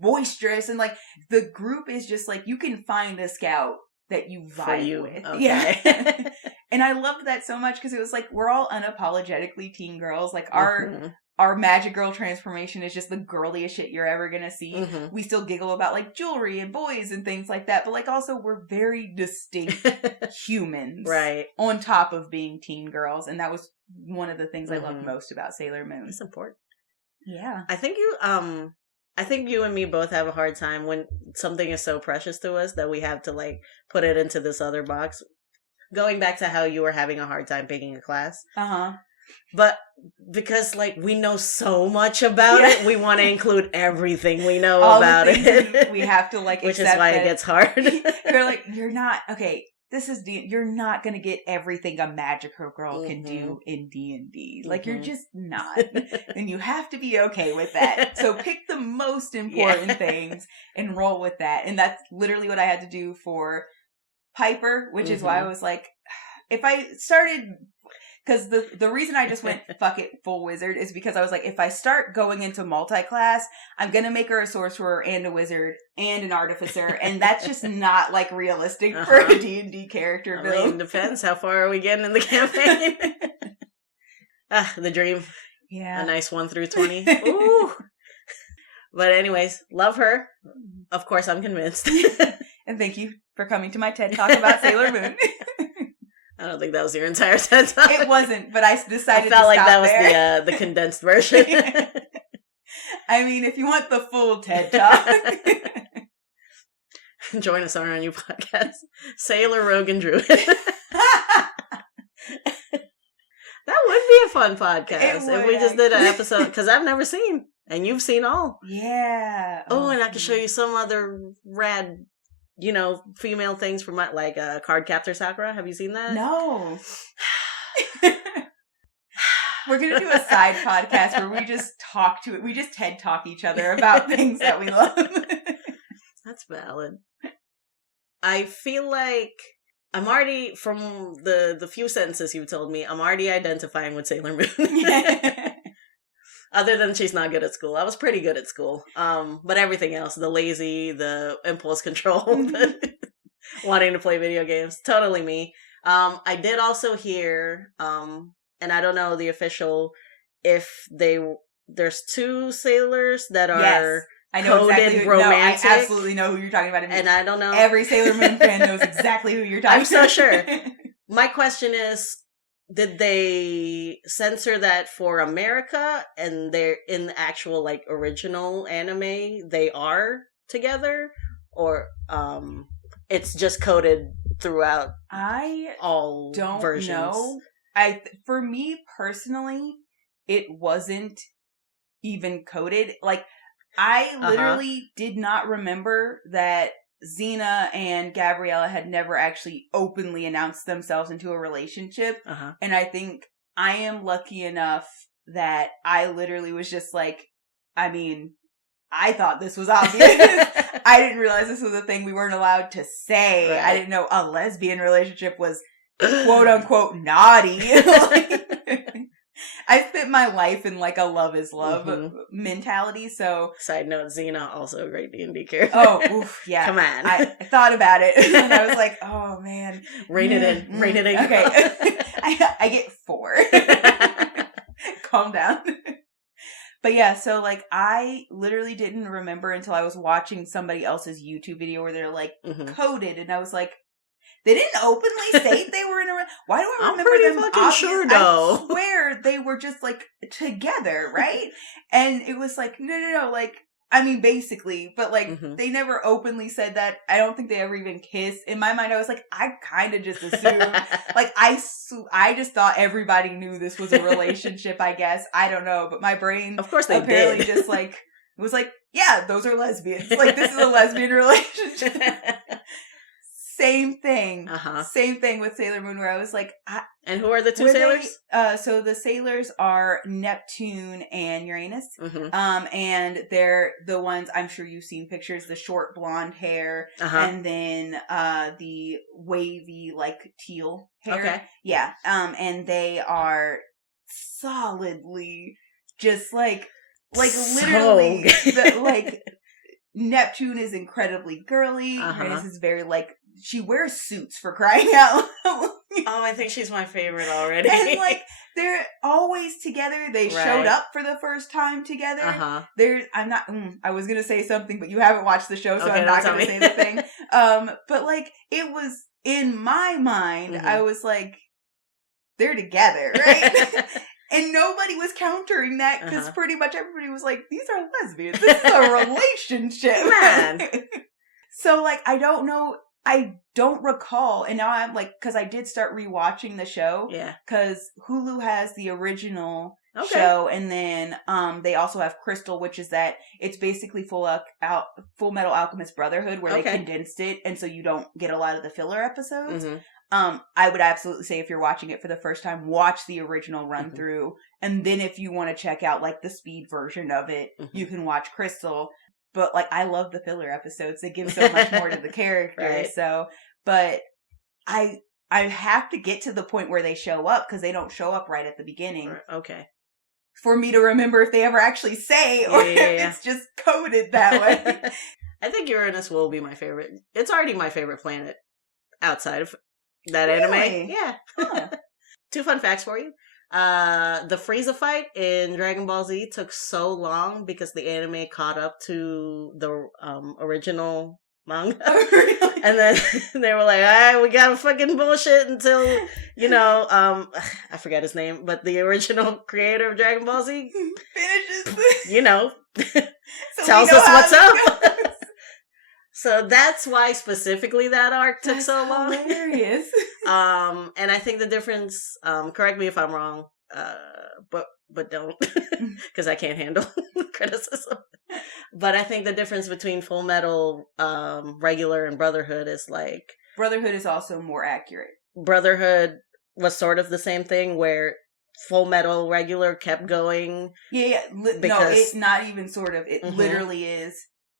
boisterous, and like the group is just like, you can find a scout that you vibe with. Yeah. And I loved that so much, because it was like, we're all unapologetically teen girls. Like, our magic girl transformation is just the girliest shit you're ever gonna see. We still giggle about like jewelry and boys and things like that, but like, also, we're very distinct humans, right, on top of being teen girls. And that was one of the things I loved most about Sailor Moon. It's important. Yeah. I think you and me both have a hard time when something is so precious to us that we have to like put it into this other box. Going back to how you were having a hard time picking a class. But because, like, we know so much about it, we want to include everything we know about it. We have to, like, which is why it gets hard. You're like, you're not, okay, you're not going to get everything a magical girl can do in D&D. Like, you're just not. And you have to be okay with that. So pick the most important things and roll with that. And that's literally what I had to do for Piper, which is why I was like, if I started... Because the reason I just went fuck it full wizard is because I was like, if I start going into multi-class, I'm going to make her a sorcerer and a wizard and an artificer. And that's just not, like, realistic for a D&D character build. I mean, depends. How far are we getting in the campaign? The dream. Yeah. A nice 1 through 20. Ooh. But anyways, love her. Of course, I'm convinced. And thank you for coming to my TED Talk about Sailor Moon. I don't think that was your entire TED Talk. It wasn't, but I decided to I felt like stop that there. was the condensed version. I mean, if you want the full TED Talk. Join us on our new podcast, Sailor Rogue and Druid. That would be a fun podcast if we just did an episode, because I've never seen, and you've seen all. Yeah. Oh, and I can show you some other rad, female things from like Card Captor Sakura. Have you seen that? No. We're going to do a side podcast where we just TED Talk each other about things that we love. That's valid. I feel like I'm already, from the few sentences you told me, I'm already identifying with Sailor Moon. Other than she's not good at school. I was pretty good at school. But everything else, the lazy, the impulse control, wanting to play video games, totally me. I did also hear, and I don't know the official, if there's 2 sailors that are I know coded exactly romantic. No, I absolutely know who you're talking about. And I don't know. Every Sailor Moon fan knows exactly who you're talking about. I'm so sure. My question is, did they censor that for America, and they're in the actual, like, original anime they are together, or it's just coded throughout all versions? I don't know. For me personally, it wasn't even coded. Like, I literally did not remember that Xena and Gabriella had never actually openly announced themselves into a relationship. And I think I am lucky enough that I literally was just like, I mean, I thought this was obvious. I didn't realize this was a thing we weren't allowed to say. Right. I didn't know a lesbian relationship was quote unquote naughty. I spent my life in, like, a love is love mentality, so... Side note, Xena, also a great D&D character. Oh, oof, yeah. Come on. I thought about it, and I was like, oh, man. Rein it in. Okay. I get 4. Calm down. But yeah, so, like, I literally didn't remember until I was watching somebody else's YouTube video where they're, like, coded, and I was like, they didn't openly say they were in a... Why do I remember them? I'm pretty sure, though. I swear they were just, like, together, right? And it was like, no, like, I mean, basically, but, like, they never openly said that. I don't think they ever even kissed. In my mind, I was like, I kind of just assumed. Like, I just thought everybody knew this was a relationship, I guess. I don't know, but my brain... Of course they apparently did. Just, like, was like, yeah, those are lesbians. Like, this is a lesbian relationship. Same thing. Same thing with Sailor Moon, where I was like... And who are the 2 sailors? So the sailors are Neptune and Uranus. And they're the ones, I'm sure you've seen pictures, the short blonde hair, and then the wavy, like, teal hair. Okay. Yeah. And they are solidly just, like literally, like... Neptune is incredibly girly. Uranus is very, like, she wears suits, for crying out loud. Oh, I think she's my favorite already. And, like, they're always together. They showed up for the first time together. I was going to say something, but you haven't watched the show, so I'm not going to say the thing. But, like, it was, in my mind, I was like, they're together, right? And nobody was countering that, because pretty much everybody was like, these are lesbians. This is a relationship. Man. So, like, I don't know. I don't recall, and now I'm like, because I did start rewatching the show. Yeah. Because Hulu has the original show, and then they also have Crystal, which is that it's basically Full Metal Alchemist Brotherhood, where they condensed it, and so you don't get a lot of the filler episodes. I would absolutely say if you're watching it for the first time, watch the original run through, and then if you want to check out like the speed version of it, you can watch Crystal. But, like, I love the filler episodes. They give so much more to the characters. Right. So, but I have to get to the point where they show up, because they don't show up right at the beginning. Okay. For me to remember if they ever actually say, or if it's just coded that way. I think Uranus will be my favorite. It's already my favorite planet outside of that anime. Yeah. Huh. 2 fun facts for you. The Frieza fight in Dragon Ball Z took so long because the anime caught up to the original manga. Oh, really? And then they were like, all right, we gotta fucking bullshit until, I forget his name, but the original creator of Dragon Ball Z finishes, tells us what's up. So that's why specifically that arc took so long. Hilarious. And I think the difference, correct me if I'm wrong, but don't, because I can't handle criticism. But I think the difference between Full Metal, regular, and Brotherhood is like... Brotherhood is also more accurate. Brotherhood was sort of the same thing, where Full Metal regular kept going. Yeah. No, it's not even sort of. It literally is.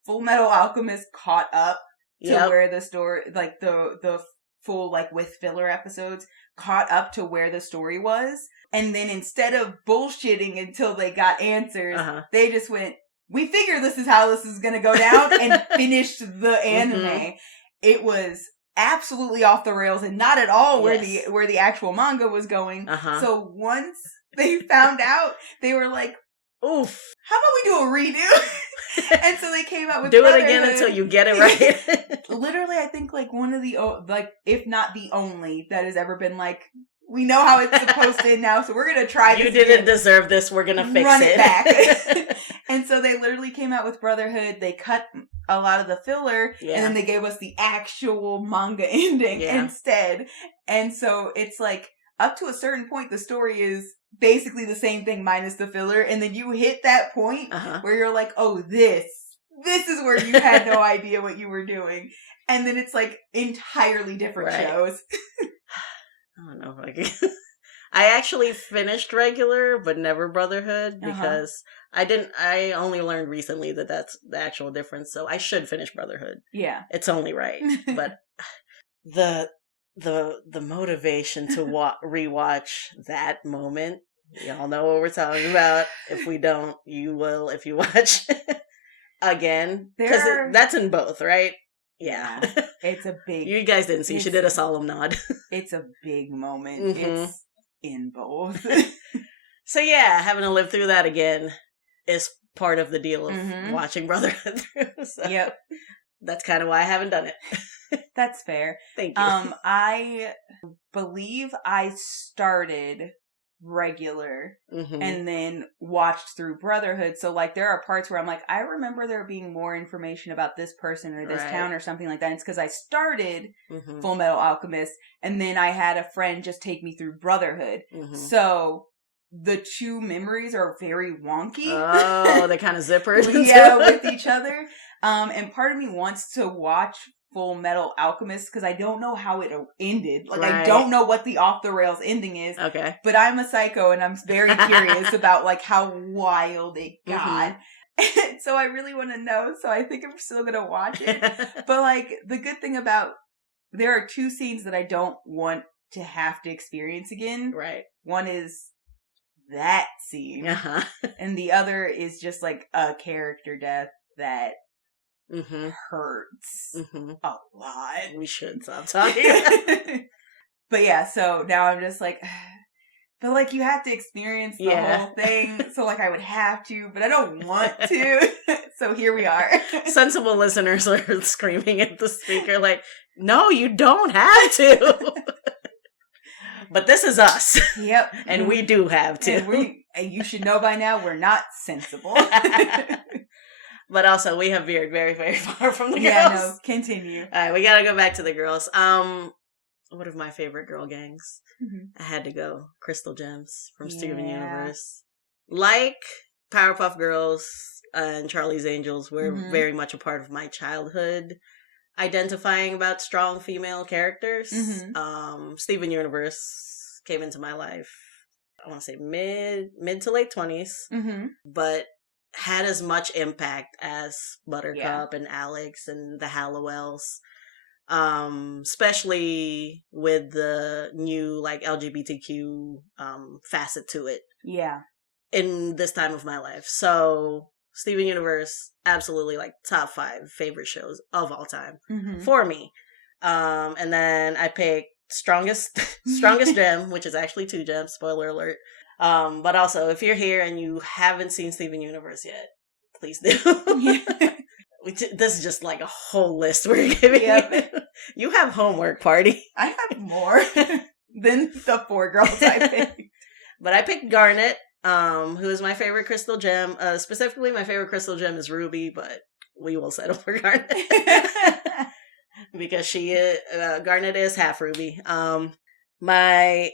Full Metal Alchemist caught up to where the story, like the full, like with filler episodes, caught up to where the story was. And then instead of bullshitting until they got answers, they just went, we figure this is how this is going to go down, and finished the anime. It was absolutely off the rails and not at all where the actual manga was going. So once they found out, they were like, oof, how about we do a redo? And so they came out with do it again until you get it right. Literally, I think like one of the, like, if not the only that has ever been like, we know how it's supposed to end now, so we're going to try this. You didn't deserve this, we're going to fix Run it back. And so they literally came out with Brotherhood. They cut a lot of the filler, and then they gave us the actual manga ending instead. And so it's like, up to a certain point, the story is basically the same thing minus the filler, and then you hit that point where you're like, oh, this is where you had no idea what you were doing. And then it's like entirely different shows. I don't know if I can. I actually finished regular, but never Brotherhood, because I only learned recently that that's the actual difference, so I should finish Brotherhood. Yeah. It's only right. But the motivation to rewatch that moment, y'all know what we're talking about. If we don't, you will if you watch again. Because that's in both, right? Yeah. It's a big... You guys didn't see. She did a solemn nod. It's a big moment. It's in both. So yeah, having to live through that again is part of the deal of watching Brotherhood through. So yep. That's kind of why I haven't done it. That's fair. Thank you. I believe I started regular and then watched through Brotherhood. So like there are parts where I'm like, I remember there being more information about this person or this town or something like that. And it's because I started Full Metal Alchemist, and then I had a friend just take me through Brotherhood. So the two memories are very wonky. Oh, they kind of zippered. With each other. And part of me wants to watch Full Metal Alchemist because I don't know how it ended. Like, I don't know what the off-the-rails ending is. Okay. But I'm a psycho, and I'm very curious about, like, how wild it got. So I really want to know, so I think I'm still going to watch it. But, like, the good thing about... There are two scenes that I don't want to have to experience again. Right. One is that scene. And the other is just, like, a character death that... hurts a lot. We should stop talking. But yeah, so now I'm just like, but like you have to experience the whole thing, so like I would have to, but I don't want to. So here we are. Sensible listeners are screaming at the speaker like, no, you don't have to. But this is us. Yep. And we do have to. And you should know by now we're not sensible. But also, we have veered very, very far from the girls. Yeah, no, continue. All right, we gotta go back to the girls. One of my favorite girl gangs. Mm-hmm. I had to go. Crystal Gems from Steven Universe. Like Powerpuff Girls and Charlie's Angels were very much a part of my childhood. Identifying about strong female characters. Steven Universe came into my life, I want to say mid to late 20s, but had as much impact as Buttercup and Alex and the Hallowells. Especially with the new like LGBTQ facet to it. Yeah. In this time of my life. So Steven Universe, absolutely like top 5 favorite shows of all time for me. And then I picked Strongest Gem, which is actually 2 gems, spoiler alert. But also, if you're here and you haven't seen Steven Universe yet, please do. This is just like a whole list we're giving you. You have homework, party. I have more than the 4 girls I picked. But I picked Garnet, who is my favorite crystal gem. Specifically, my favorite crystal gem is Ruby, but we will settle for Garnet. Because Garnet is half Ruby. I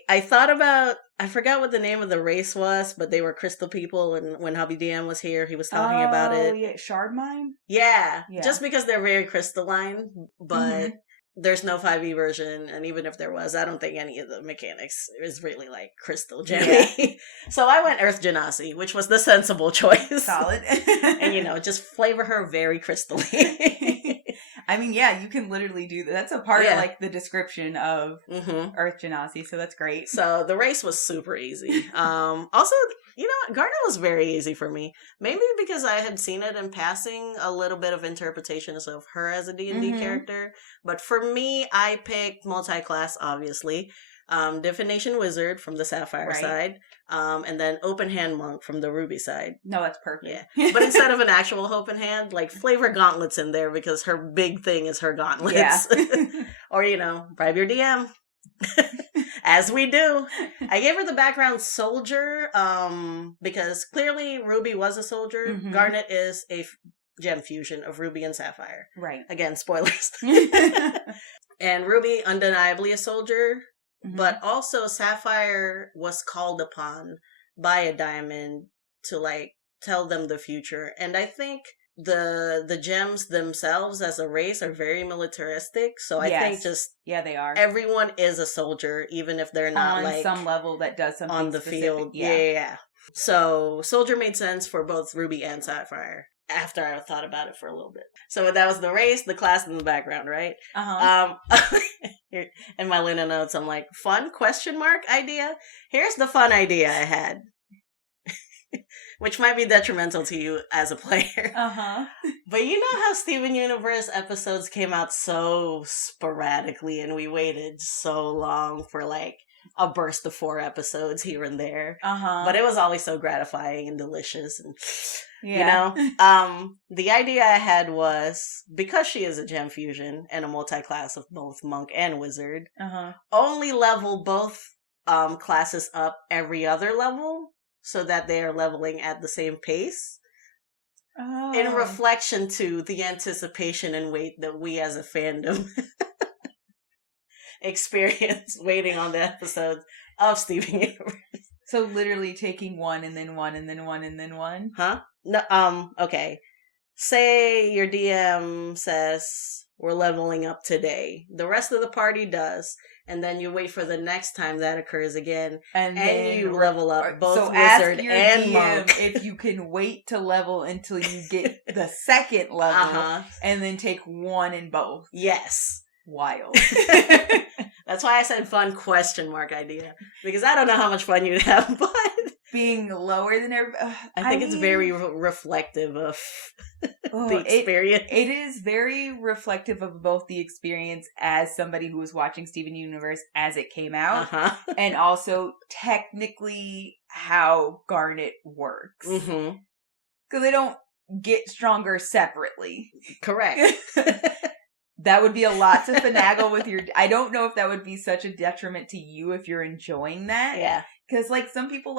forgot what the name of the race was, but they were crystal people, and when Hubby DM was here, he was talking about it. Oh, yeah, Shardmine? Yeah, just because they're very crystalline, but there's no 5e version, and even if there was, I don't think any of the mechanics is really, like, crystal jammy. Yeah. So I went Earth Genasi, which was the sensible choice. Solid. And, just flavor her very crystally. I mean, yeah, you can literally do that. That's a part of, like, the description of Earth Genasi, so that's great. So the race was super easy. Also, Garnet was very easy for me. Maybe because I had seen it in passing, a little bit of interpretations of her as a D&D character. But for me, I picked multi-class, obviously. Divination Wizard from the Sapphire side. And then Open Hand Monk from the Ruby side. No, that's perfect. Yeah. But instead of an actual open hand, like, flavor gauntlets in there because her big thing is her gauntlets. Yeah. Or, bribe your DM. As we do. I gave her the background soldier, because clearly Ruby was a soldier. Garnet is a gem fusion of Ruby and Sapphire. Right. Again, spoilers. And Ruby, undeniably a soldier. But also Sapphire was called upon by a diamond to, like, tell them the future. And I think the gems themselves as a race are very militaristic. So I think they are. Everyone is a soldier, even if they're not on like some level that does something on the specific. field. Yeah. So soldier made sense for both Ruby and Sapphire after I thought about it for a little bit. So that was the race, the class, and the background, right? In my Luna notes, I'm like, fun ? Idea? Here's the fun idea I had. Which might be detrimental to you as a player. But you know how Steven Universe episodes came out so sporadically and we waited so long for, like, a burst of 4 episodes here and there. But it was always so gratifying and delicious. And, the idea I had was, because she is a gem fusion and a multi-class of both monk and wizard, only level both classes up every other level so that they are leveling at the same pace. In reflection to the anticipation and wait that we as a fandom experience waiting on the episodes of Steven Universe. So literally taking 1 and then 1 and then 1 and then 1? Huh? No, okay. Say your DM says, we're leveling up today. The rest of the party does. And then you wait for the next time that occurs again. And you level up both wizard and monk. If you can wait to level until you get the second level. And then take 1 in both. Yes. Wild. That's why I said fun ? Idea. Because I don't know how much fun you'd have, but being lower than everybody. I think it's very reflective of the experience. It is very reflective of both the experience as somebody who was watching Steven Universe as it came out, and also technically how Garnet works. Because they don't get stronger separately. Correct. That would be a lot to finagle with your... I don't know if that would be such a detriment to you if you're enjoying that. Yeah. Because, like, some people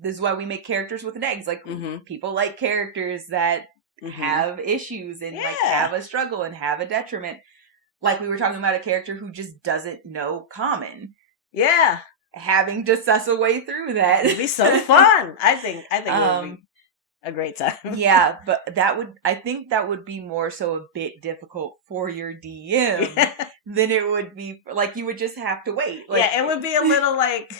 this is why we make characters with legs. Like, people like characters that have issues and like have a struggle and have a detriment. Like we were talking about a character who just doesn't know common. Yeah. Having to suss a way through that. It'd be so fun. I think it would be a great time. Yeah, but I think that would be more so a bit difficult for your DM than it would be, like, you would just have to wait. Like, yeah, it would be a little, like,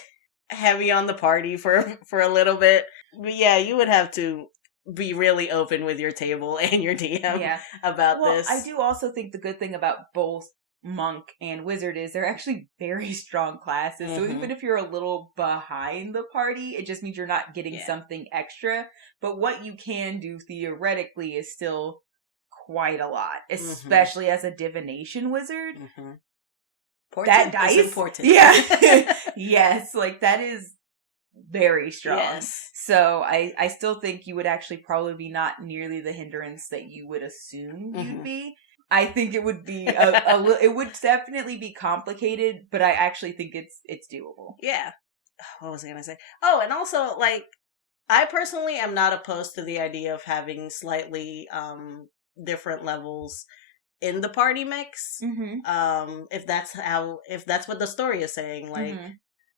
heavy on the party for a little bit. But yeah, you would have to be really open with your table and your DM about this. I do also think the good thing about both monk and wizard is they're actually very strong classes. So even if you're a little behind the party, it just means you're not getting something extra. But what you can do theoretically is still quite a lot, especially as a divination wizard. That dice is important. Yeah. Yes, like that is very strong. Yes. So I still think you would actually probably be not nearly the hindrance that you would assume you'd be. I think it would be it would definitely be complicated, but I actually think it's doable. Yeah. What was I going to say? Oh, and also, like, I personally am not opposed to the idea of having slightly different levels in the party mix. If that's what the story is saying. Like,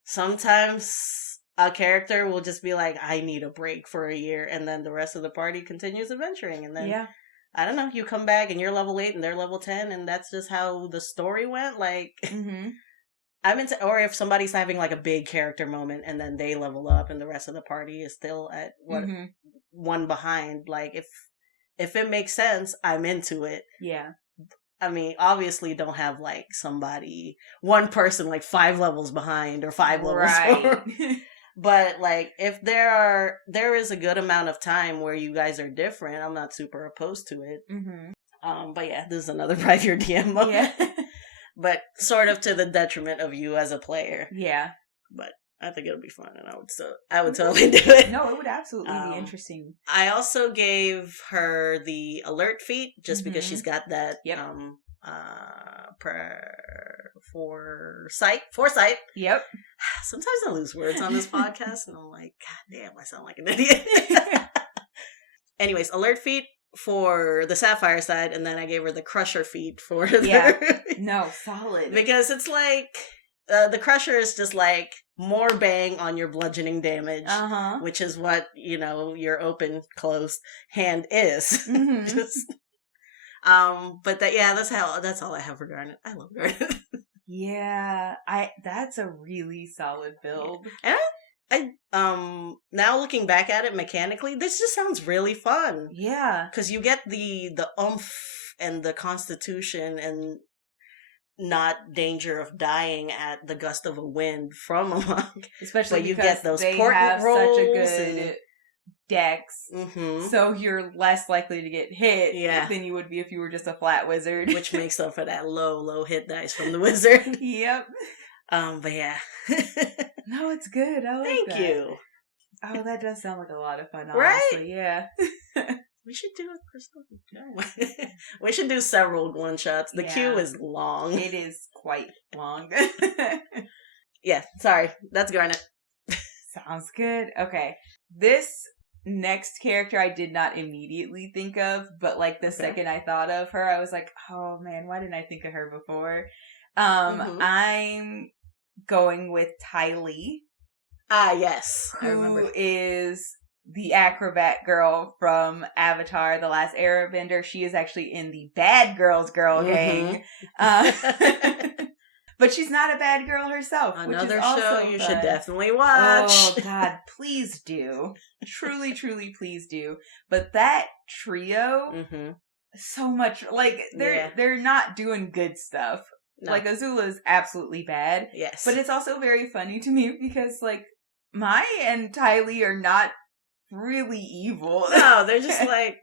sometimes a character will just be like, I need a break for a year, and then the rest of the party continues adventuring, and then I don't know, you come back and you're level 8 and they're level 10, and that's just how the story went. Like, or if somebody's having like a big character moment and then they level up and the rest of the party is still at one behind. Like, if it makes sense, I'm into it. Yeah. I mean, obviously don't have like one person like 5 levels behind or 5 levels forward. But, like, if there is a good amount of time where you guys are different, I'm not super opposed to it. But yeah, this is another Bribe Your DM moment. Yeah. But sort of to the detriment of you as a player. Yeah. But I think it'll be fun, and I would totally do it. No, it would absolutely be interesting. I also gave her the alert feat, just because she's got that, foresight. Yep. Sometimes I lose words on this podcast, and I'm like, God damn, I sound like an idiot. Anyways, alert feat for the sapphire side, and then I gave her the crusher feat for No, solid. Because it's like, the crusher is just like more bang on your bludgeoning damage, which is what, your open, closed hand is. But that's all I have for Garnet. I love Garnet. Yeah, that's a really solid build. And I now looking back at it mechanically, this just sounds really fun. Yeah, because you get the oomph and the constitution and not danger of dying at the gust of a wind from a monk. Especially but you because get those they portent have rolls such a good dex, so you're less likely to get hit than you would be if you were just a flat wizard. Which makes up for that low hit dice from the wizard. Yep. But yeah. No, it's good. I like Thank that. you. Oh, that does sound like a lot of fun, honestly. Right? Yeah. We should do we should do several one-shots. The queue is long. It is quite long. Yeah, sorry. That's Garnet. Sounds good. Okay. This next character I did not immediately think of, but like the second I thought of her, I was like, oh man, why didn't I think of her before? I'm going with Tylee. Ah, yes. I remember. Who is the acrobat girl from Avatar: The Last Airbender. She is actually in the Bad Girls Girl Gang. But she's not a bad girl herself. Another which is show also you fun. should definitely watch. Oh, God, please do. Truly, truly, please do. But that trio, so much, like, they're not doing good stuff. No. Like, Azula is absolutely bad. Yes. But it's also very funny to me because, like, Mai and Tylee are not really evil. No, they're just like...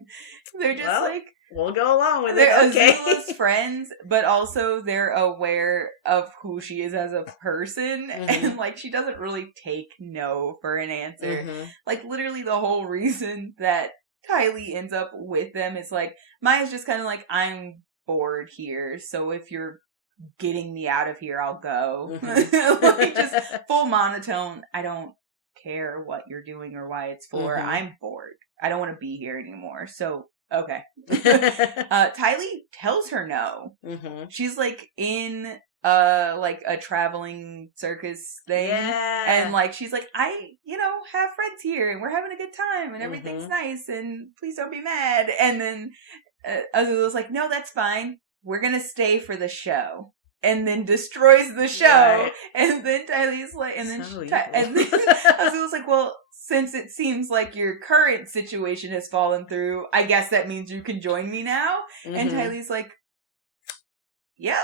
We'll go along with it. Okay. Azula's friends, but also they're aware of who she is as a person. And, like, she doesn't really take no for an answer. Like, literally the whole reason that Tylee ends up with them is, like, Maya's just kind of like, I'm bored here, so if you're getting me out of here, I'll go. Like, just full monotone. I don't care what you're doing or why it's for. I'm bored. I don't want to be here anymore. So Okay. Tylee tells her no. Mm-hmm. She's like in like a traveling circus thing. Yeah. And like she's like, I, have friends here and we're having a good time and everything's nice and please don't be mad. And then Azula's like, no, that's fine. We're gonna stay for the show. And then destroys the show. Right. And then Tylee's like, and then Azula's like, well, since it seems like your current situation has fallen through, I guess that means you can join me now. Mm-hmm. And Tylee's like, yep.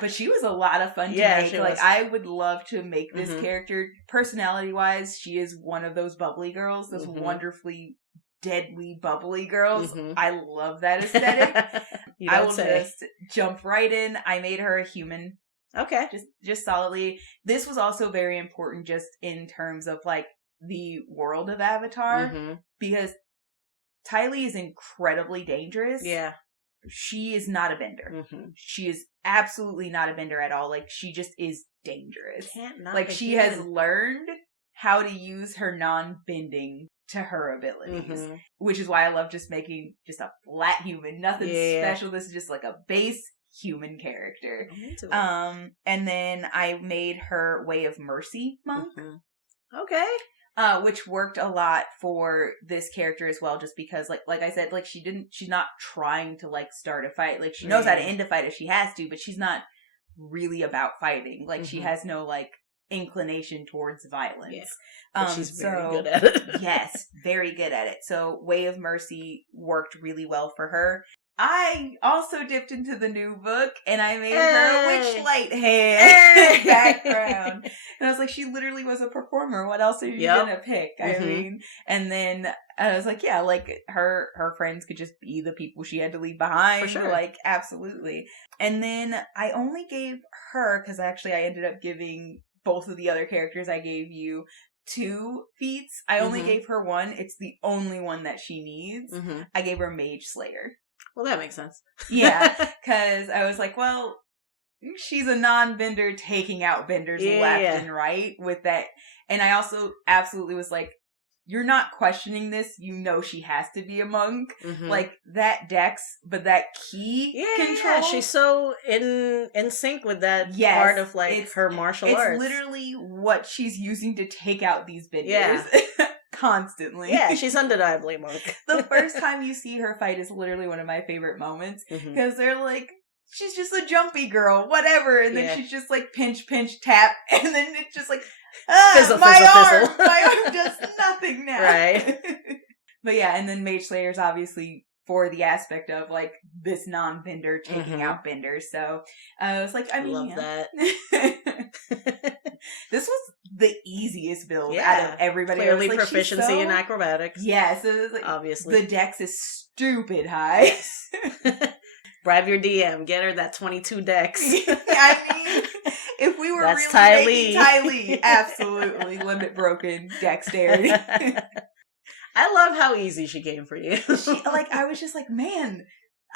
But she was a lot of fun to make. Like, I would love to make this character. Personality-wise, she is one of those bubbly girls, those wonderfully deadly bubbly girls. I love that aesthetic. I will just jump right in. I made her a human. Okay. Just solidly. This was also very important just in terms of like the world of Avatar because Tylee is incredibly dangerous. Yeah. She is not a bender. She is absolutely not a bender at all. Like she just is dangerous. Like she has learned how to use her non-bending to her abilities, which is why I love just making just a flat human, nothing special. This is just like a base human character. And then I made her Way of Mercy monk. Okay. Which worked a lot for this character as well, just because like I said, like she's not trying to like start a fight. Like she knows how to end a fight if she has to, but she's not really about fighting. Like she has no like inclination towards violence. Yeah. But she's very good at it. Yes, very good at it. So Way of Mercy worked really well for her. I also dipped into the new book and I made her a witchlight hand background. And I was like, she literally was a performer. What else are you gonna pick? I mean, and then I was like, yeah, like her friends could just be the people she had to leave behind. For sure. Like, absolutely. And then I only gave her, because actually I ended up giving both of the other characters I gave you 2 feats. I only gave her 1. It's the only one that she needs. I gave her Mage Slayer. Well, that makes sense. Yeah, because I was like, well, she's a non-bender taking out benders left and right with that. And I also absolutely was like, you're not questioning this. You know she has to be a monk. Like, that dex, but that key control. Yeah, she's so in sync with that part of, like, her martial arts. It's literally what she's using to take out these benders. Yeah. Constantly. Yeah, she's undeniably a monk. The first time you see her fight is literally one of my favorite moments. Because they're like, she's just a jumpy girl, whatever. And then she's just like, pinch, tap. And then it's just like, my arm does nothing now. Right. But yeah, and then Mage Slayer's obviously for the aspect of like this non-bender taking out benders. So I was like, I love that. This was the easiest build out of everybody. Clearly like, proficiency in acrobatics. Yeah, so it was like, obviously. The dex is stupid high. Yes. Bribe your DM, get her that 22 dex. I mean, if we were that's really Tylee, absolutely. Limit broken dexterity. I love how easy she came for you. I was just like, man,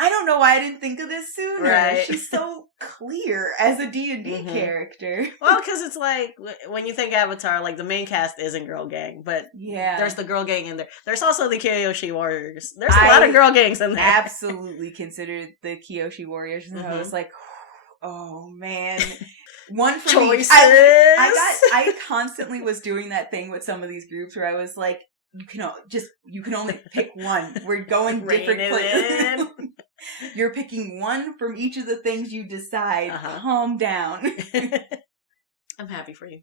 I don't know why I didn't think of this sooner. Right. She's so clear as a D&D character. Well, because it's like, when you think Avatar, like, the main cast isn't Girl Gang, but there's the Girl Gang in there. There's also the Kyoshi Warriors. There's a lot of Girl Gangs in there. Absolutely considered the Kyoshi Warriors. And I was like, oh, man. One for choices. I constantly was doing that thing with some of these groups where I was like, you can only pick one. We're going different places. You're picking one from each of the things you decide. Calm down. I'm happy for you.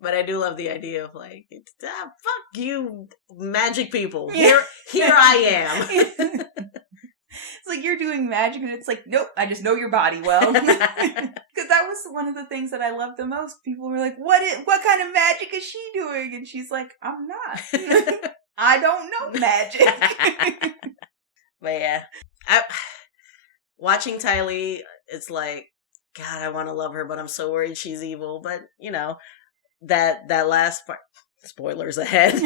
But I do love the idea of like, fuck you, magic people. Here I am. It's like you're doing magic and it's like, nope, I just know your body well. Because that was one of the things that I loved the most. People were like, what kind of magic is she doing? And she's like, I'm not. I don't know magic. But yeah. Watching Tylee, it's like, God, I want to love her, but I'm so worried she's evil. But, that last part, spoilers ahead.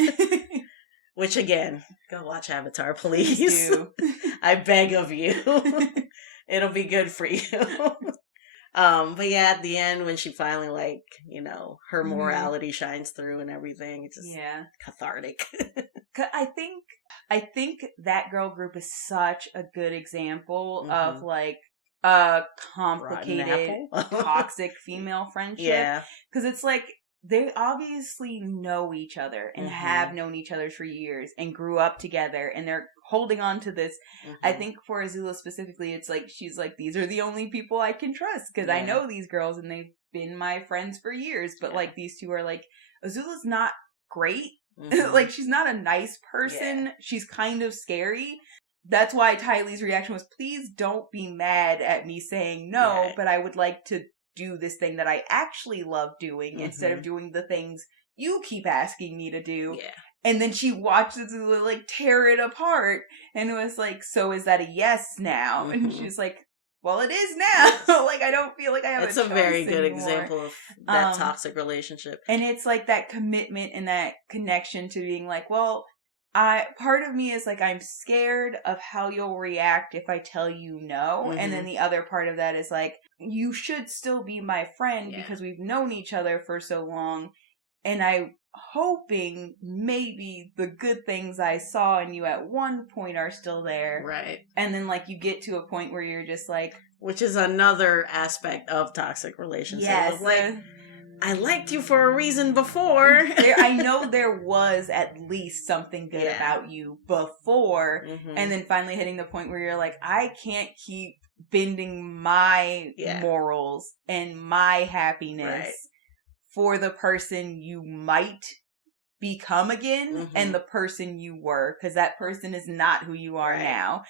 Which again, go watch Avatar, please. I beg of you. It'll be good for you. But yeah, at the end when she finally her morality shines through and everything, it's just cathartic. I think that girl group is such a good example of like a complicated, toxic female friendship. Yeah. Because it's like, they obviously know each other and have known each other for years and grew up together and they're holding on to this. I think for Azula specifically, it's like, she's like, these are the only people I can trust because I know these girls and they've been my friends for years. But like, these two are like, Azula's not great. Like, she's not a nice person. Yeah. She's kind of scary. That's why Ty Lee's reaction was, please don't be mad at me saying no, but I would like to do this thing that I actually love doing instead of doing the things you keep asking me to do. Yeah. And then she watched Azula like tear it apart and it was like, so is that a yes now? And she's like, well, it is now. Like, I don't feel like I have a choice anymore. It's a very good example of that toxic relationship. And it's like that commitment and that connection to being like, well, part of me is like, I'm scared of how you'll react if I tell you no. And then the other part of that is like, you should still be my friend because we've known each other for so long. And I'm hoping maybe the good things I saw in you at one point are still there. Right. And then like you get to a point where you're just like, which is another aspect of toxic relationships. Yes. Like, I liked you for a reason before. I know there was at least something good about you before. And then finally hitting the point where you're like, I can't keep bending my morals and my happiness for the person you might become again and the person you were, because that person is not who you are now.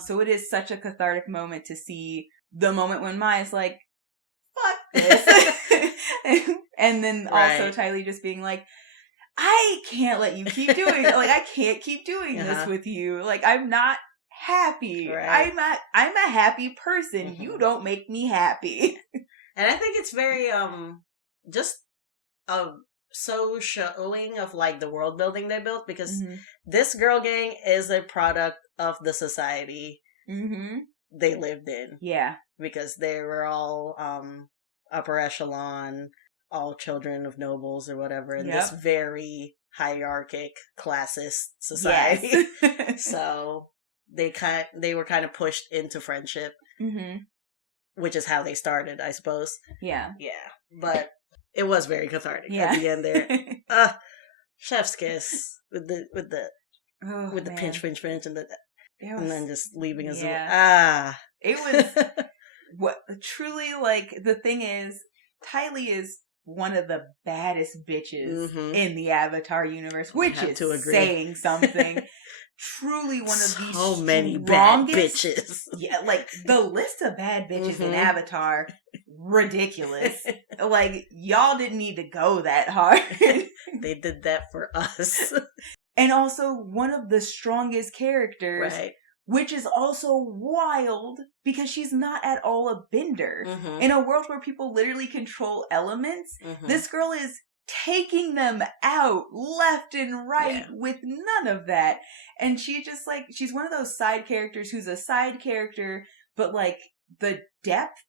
So it is such a cathartic moment to see the moment when Maya's like, fuck this. And then also Ty Lee just being like, I can't let you keep doing it. Like, I can't keep doing this with you. Like, I'm not happy. Right. I'm a happy person. You don't make me happy. And I think it's very just so showing of like the world building they built, because this girl gang is a product of the society they lived in. Yeah. Because they were all upper echelon, all children of nobles or whatever, in this very hierarchic, classist society. Yes. So they were kind of pushed into friendship, which is how they started, I suppose. Yeah. Yeah. But it was very cathartic at the end there. Chef's kiss with the pinch, and then just leaving us. Yeah. It was what truly, like, the thing is, Ty Lee is one of the baddest bitches in the Avatar universe, which is saying something. Truly one of the so many bad bitches. Yeah, like the list of bad bitches in Avatar, ridiculous. Like, y'all didn't need to go that hard. They did that for us. And also one of the strongest characters, which is also wild because she's not at all a bender. In a world where people literally control elements, this girl is taking them out left and right with none of that. And she just, like, she's one of those side characters who's a side character, but like the depth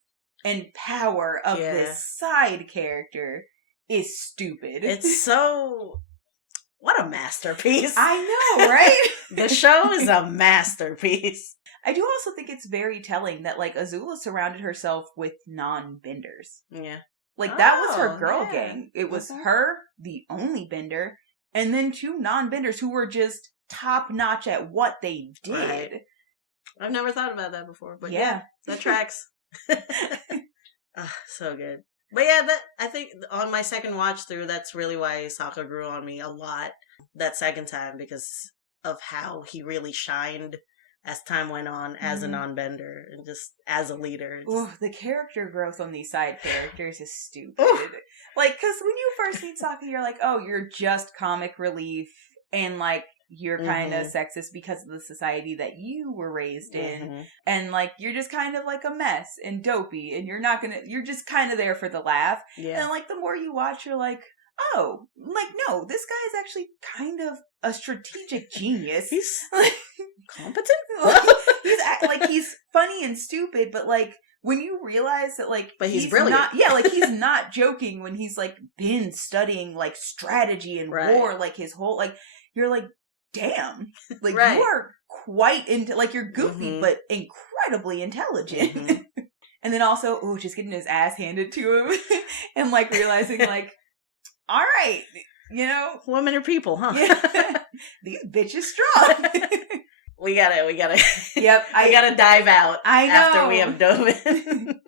and power of this side character is stupid. It's so... What a masterpiece. I know, right? The show is a masterpiece. I do also think it's very telling that, like, Azula surrounded herself with non-benders. Yeah. Like, that was her girl gang. It was her, the only bender, and then 2 non-benders who were just top-notch at what they did. Right. I've never thought about that before, but yeah that tracks. So good. But yeah, I think on my second watch through, that's really why Sokka grew on me a lot that second time, because of how he really shined as time went on as a non-bender and just as a leader. Ooh, the character growth on these side characters is stupid. Like, because when you first meet Sokka, you're like, oh, you're just comic relief and like you're kind of sexist because of the society that you were raised in. And like, you're just kind of like a mess and dopey and you're just kind of there for the laugh. Yeah. And like, the more you watch, you're like, oh, like, no, this guy is actually kind of a strategic genius. He's like competent. He's funny and stupid, but like, when you realize that, like, but he's brilliant. He's not joking when he's like been studying like strategy and war, like his whole, like, you're like, damn, like right. you are quite like you're goofy, mm-hmm. but incredibly intelligent. Mm-hmm. And then also, just getting his ass handed to him and like realizing like, all right, you know, women are people, huh? Yeah. These bitches strong. We gotta. Yep, I gotta dive out. I know. After we have dove in.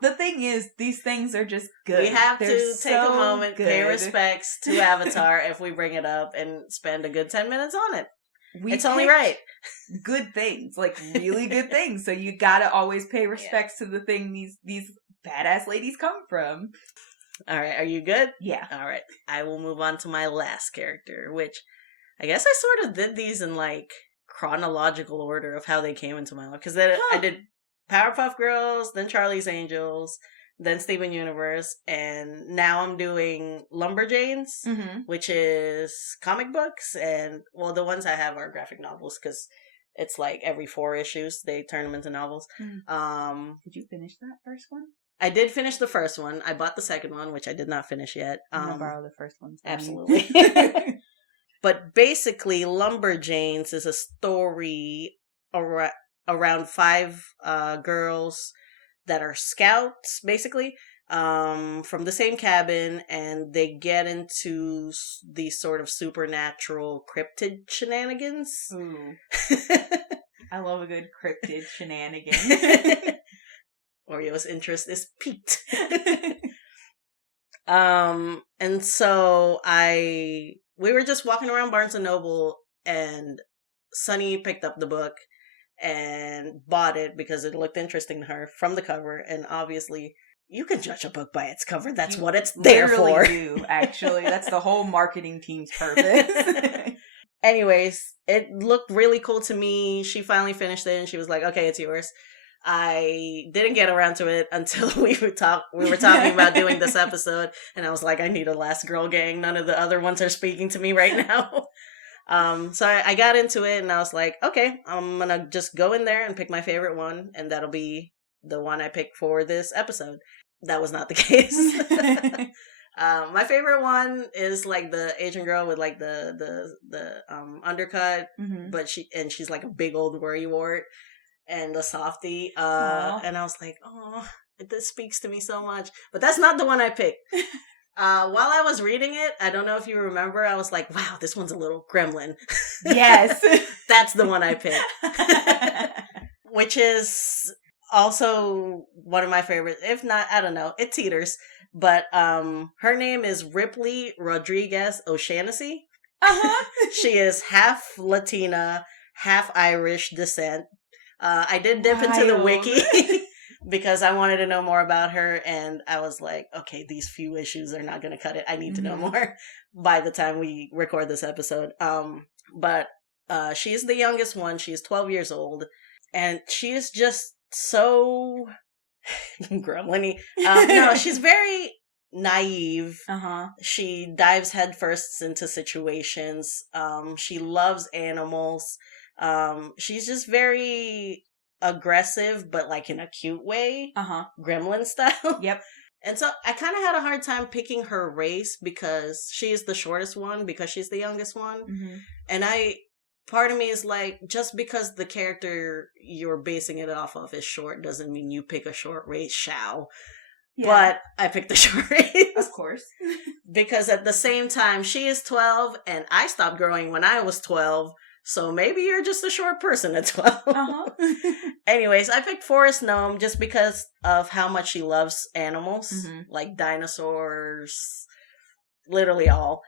The thing is, these things are just good. We have to take a moment, pay respects to Avatar if we bring it up, and spend a good 10 minutes on it. It's only right. Good things, like really good things. So you gotta always pay respects to the thing these badass ladies come from. All right, are you good? Yeah. All right, I will move on to my last character, which I guess I sort of did these in like chronological order of how they came into my life. Because then I did Powerpuff Girls, then Charlie's Angels, then Steven Universe, and now I'm doing Lumberjanes, mm-hmm. which is comic books, and well, the ones I have are graphic novels because it's like every 4 issues they turn them into novels. Mm-hmm. Did you finish that first one? I did finish the first one. I bought the second one, which I did not finish yet. I'm gonna borrow the first one. Absolutely. But basically, Lumberjanes is a story around 5 girls that are scouts, basically, from the same cabin, and they get into these sort of supernatural cryptid shenanigans. Ooh. I love a good cryptid shenanigan. Orio's interest is piqued. And so we were just walking around Barnes & Noble, and Sunny picked up the book and bought it because it looked interesting to her from the cover. And obviously, you can judge a book by its cover. That's what it's there for. Do, actually. That's the whole marketing team's purpose. Anyways, it looked really cool to me. She finally finished it, and she was like, okay, it's yours. I didn't get around to it until we were talking about doing this episode, and I was like, I need a last girl gang. None of the other ones are speaking to me right now. So I got into it, and I was like, okay, I'm gonna just go in there and pick my favorite one, and that'll be the one I picked for this episode. That was not the case. My favorite one is like the Asian girl with like the undercut, mm-hmm. but she's like a big old worrywart. And the softie, and I was like, oh, this speaks to me so much. But that's not the one I picked. While I was reading it, I don't know if you remember, I was like, wow, this one's a little gremlin. Yes. That's the one I picked. Which is also one of my favorites. If not, I don't know, it teeters. But her name is Ripley Rodriguez O'Shaughnessy. Uh-huh. She is half Latina, half Irish descent. I did dip into the wiki because I wanted to know more about her, and I was like, okay, these few issues are not going to cut it. I need to know more by the time we record this episode. But she's the youngest one. She's 12 years old, and she is just so gremlin-y. No, she's very naive. Uh-huh. She dives headfirst into situations. She loves animals. She's just very aggressive, but like in a cute way. Uh-huh. Gremlin style. Yep. And so I kind of had a hard time picking her race because she's the shortest one, because she's the youngest one. Mm-hmm. And part of me is like, just because the character you're basing it off of is short doesn't mean you pick a short race, shall. Yeah. But I picked the short race. Of course. Because at the same time, she is 12 and I stopped growing when I was 12. So maybe you're just a short person at 12. Uh-huh. Anyways, I picked Forest Gnome just because of how much she loves animals, mm-hmm. like dinosaurs, literally all.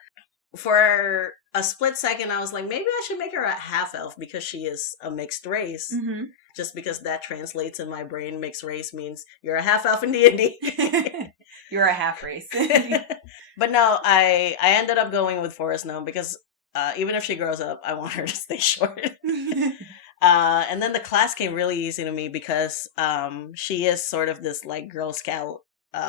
For a split second, I was like, maybe I should make her a half-elf because she is a mixed race. Mm-hmm. Just because that translates in my brain. Mixed race means you're a half-elf in D&D. You're a half-race. But no, I ended up going with Forest Gnome because even if she grows up, I want her to stay short. And then the class came really easy to me because she is sort of this like Girl Scout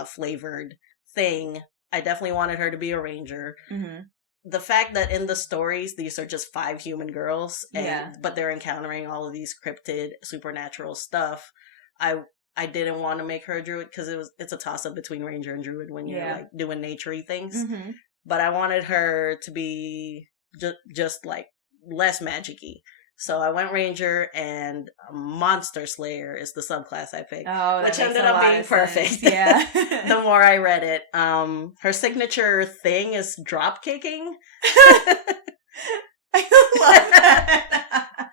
flavored thing. I definitely wanted her to be a ranger. Mm-hmm. The fact that in the stories, these are just 5 human girls, but they're encountering all of these cryptid supernatural stuff. I didn't want to make her a druid because it's a toss up between ranger and druid when you're like doing naturey things. Mm-hmm. But I wanted her to be just like less magic-y. So I went Ranger, and Monster Slayer is the subclass I picked, which ended up being perfect. Yeah. The more I read it, her signature thing is drop kicking. I love that.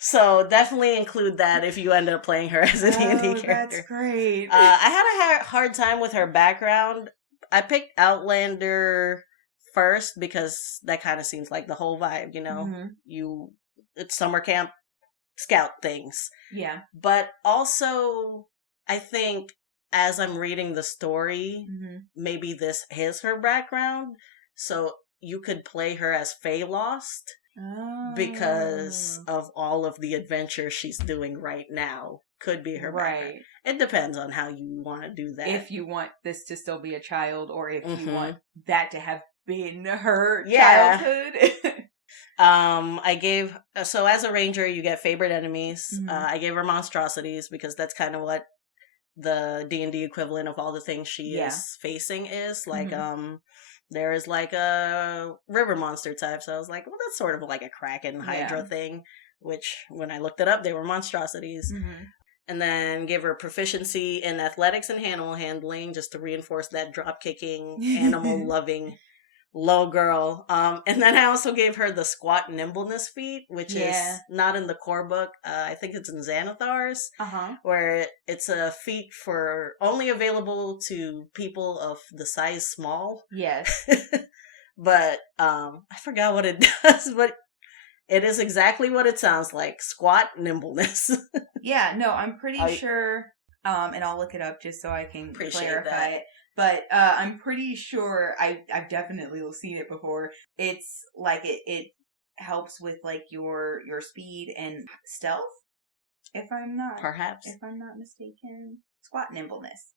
So definitely include that if you end up playing her as a D&D character. That's great. I had a hard time with her background. I picked Outlander first because that kind of seems like the whole vibe, you know? Mm-hmm. It's summer camp scout things. Yeah. But also, I think as I'm reading the story, maybe this is her background. So you could play her as Faye Lost. Because of all of the adventure she's doing right now. Could be her background. It depends on how you want to do that. If you want this to still be a child, or if you want that to have been her childhood. I gave, so as a ranger, you get favorite enemies. I gave her monstrosities because that's kind of what the D&D equivalent of all the things she is facing is. Like, there is like a river monster type. So I was like, well, that's sort of like a Kraken Hydra thing, which when I looked it up, they were monstrosities. And then give her proficiency in athletics and animal handling just to reinforce that drop kicking, animal loving low girl. And then I also gave her the squat nimbleness feat, which is not in the core book. I think it's in Xanathar's, where it's a feat for only available to people of the size small. Yes. But I forgot what it does, but it is exactly what it sounds like. Squat nimbleness. Yeah, no, I'm pretty sure, and I'll look it up just so I can clarify it. But I'm pretty sure I've definitely seen it before. It's like it helps with like your speed and stealth. If I'm not mistaken, squat nimbleness.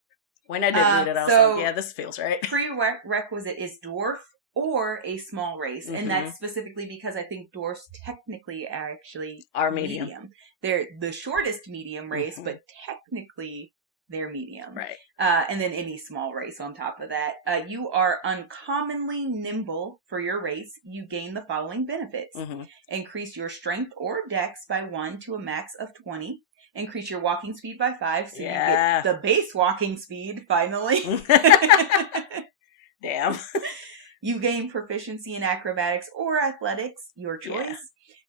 When I did read it, I was like, yeah, this feels right. Prerequisite is dwarf or a small race, and that's specifically because I think dwarfs technically actually are medium. They're the shortest medium race, but technically they're medium. Right. And then any small race on top of that. You are uncommonly nimble for your race. You gain the following benefits. Increase your strength or dex by 1 to a max of 20. Increase your walking speed by 5, so you get the base walking speed, finally. Damn. You gain proficiency in acrobatics or athletics, your choice. Yeah.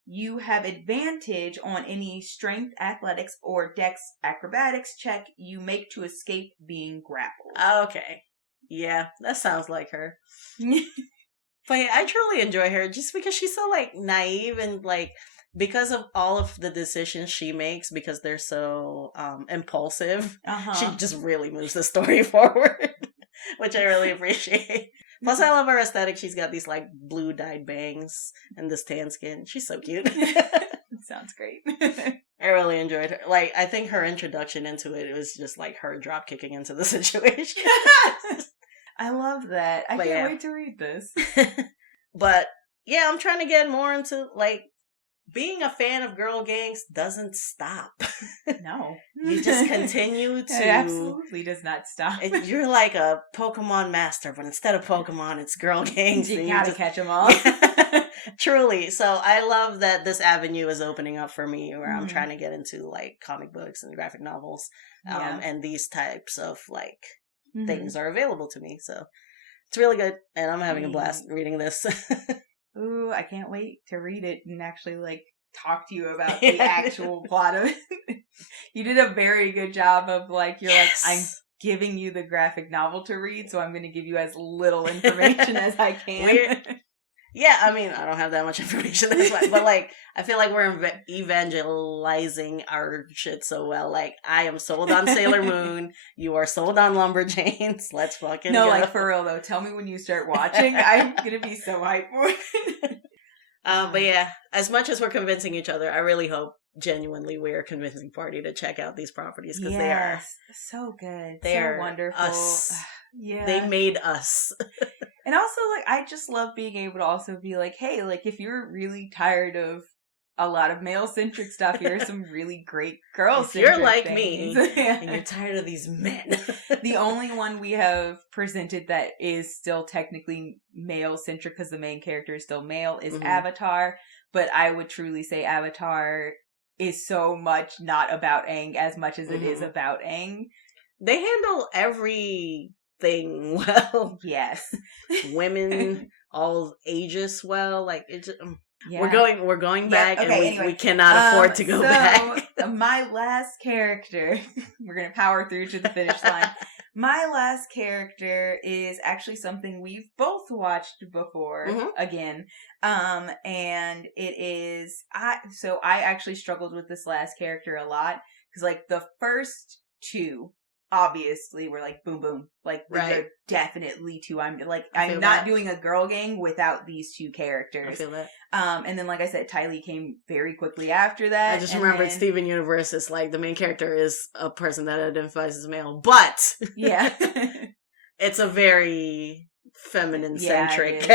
You have advantage on any strength, athletics, or dex acrobatics check you make to escape being grappled. Okay. Yeah, that sounds like her. But yeah, I truly enjoy her just because she's so, like, naive and, like, because of all of the decisions she makes, because they're so impulsive, she just really moves the story forward, which I really appreciate. Plus, I love her aesthetic. She's got these, like, blue dyed bangs and this tan skin. She's so cute. Sounds great. I really enjoyed her. Like, I think her introduction into it was just, like, her drop kicking into the situation. I love that. I can't wait to read this. But, yeah, I'm trying to get more into, like, being a fan of girl gangs doesn't stop. No. You just continue to... It absolutely does not stop. You're like a Pokemon master, but instead of Pokemon, it's girl gangs. You gotta catch them all. Truly. So I love that this avenue is opening up for me where I'm trying to get into, like, comic books and graphic novels. And these types of, like, things are available to me. So it's really good. And I'm having a blast reading this. Ooh, I can't wait to read it and actually, like, talk to you about the actual plot of it. You did a very good job of, like, you're like, I'm giving you the graphic novel to read, so I'm going to give you as little information as I can. Yeah, I mean, I don't have that much information, but, like, I feel like we're evangelizing our shit so well. Like, I am sold on Sailor Moon. You are sold on Lumberjanes. Let's fucking go. Like, for real, though. Tell me when you start watching. I'm going to be so hyped for it. But yeah, as much as we're convincing each other, I really hope genuinely we're convincing party to check out these properties because they are so good. They're so wonderful. Us. Yeah. They made us. And also, like, I just love being able to also be like, hey, like, if you're really tired of a lot of male-centric stuff. Here's some really great girl-centric If you're like things. me, and you're tired of these men. The only one we have presented that is still technically male-centric, because the main character is still male, is Avatar. But I would truly say Avatar is so much not about Aang as much as it is about Aang. They handle everything well. Yes. Women, all ages well. Like, it's... Yeah. We're going back, okay, and anyway. we cannot afford to go back. My last character, we're going to power through to the finish line. My last character is actually something we've both watched before, again. And it is, I actually struggled with this last character a lot, because like the first two, obviously, were like boom boom, like these are definitely two. I'm not doing a girl gang without these two characters. I feel that. And then, like I said, Ty Lee came very quickly after that. I just remembered Steven Universe is like the main character is a person that identifies as male, but yeah, it's a very feminine centric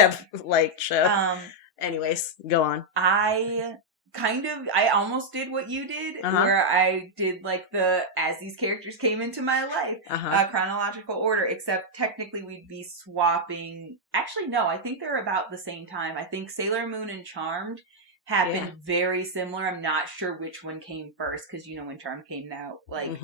like show. Anyways, go on. I almost did what you did, where I did like as these characters came into my life, chronological order, except technically we'd be swapping. Actually, no, I think they're about the same time. I think Sailor Moon and Charmed happened very similar. I'm not sure which one came first, because when Charmed came out, like,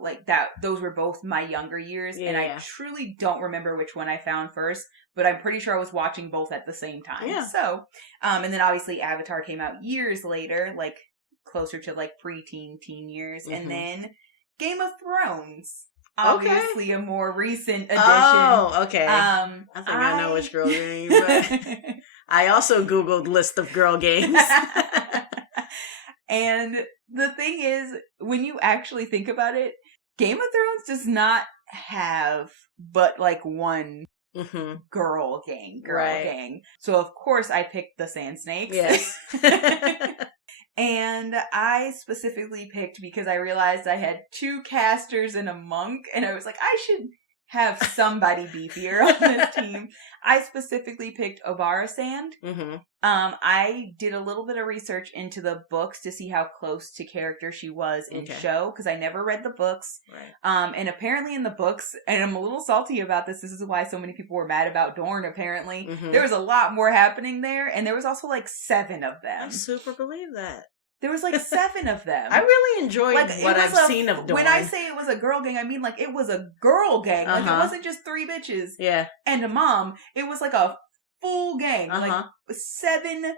like that, those were both my younger years, and I truly don't remember which one I found first. But I'm pretty sure I was watching both at the same time. Yeah. So, and then obviously Avatar came out years later, like closer to like preteen, teen years. And then Game of Thrones, obviously a more recent addition. Oh, okay. I think I know which girl game, but I also Googled list of girl games. And the thing is, when you actually think about it, Game of Thrones does not have but like one girl gang. So of course I picked the Sand Snakes. Yes. And I specifically picked because I realized I had two casters and a monk, and I was like, I should have somebody beefier on this team. I specifically picked Obara Sand. I did a little bit of research into the books to see how close to character she was in show, because I never read the books. And apparently in the books, and I'm a little salty about this is why so many people were mad about Dorne, apparently. There was a lot more happening there, and there was also like 7 of them. I super believe that. There was like 7 of them. I really enjoyed what I've seen of Dorne. When I say it was a girl gang, I mean like it was a girl gang. Like it wasn't just 3 bitches and a mom. It was like a full gang. Like 7,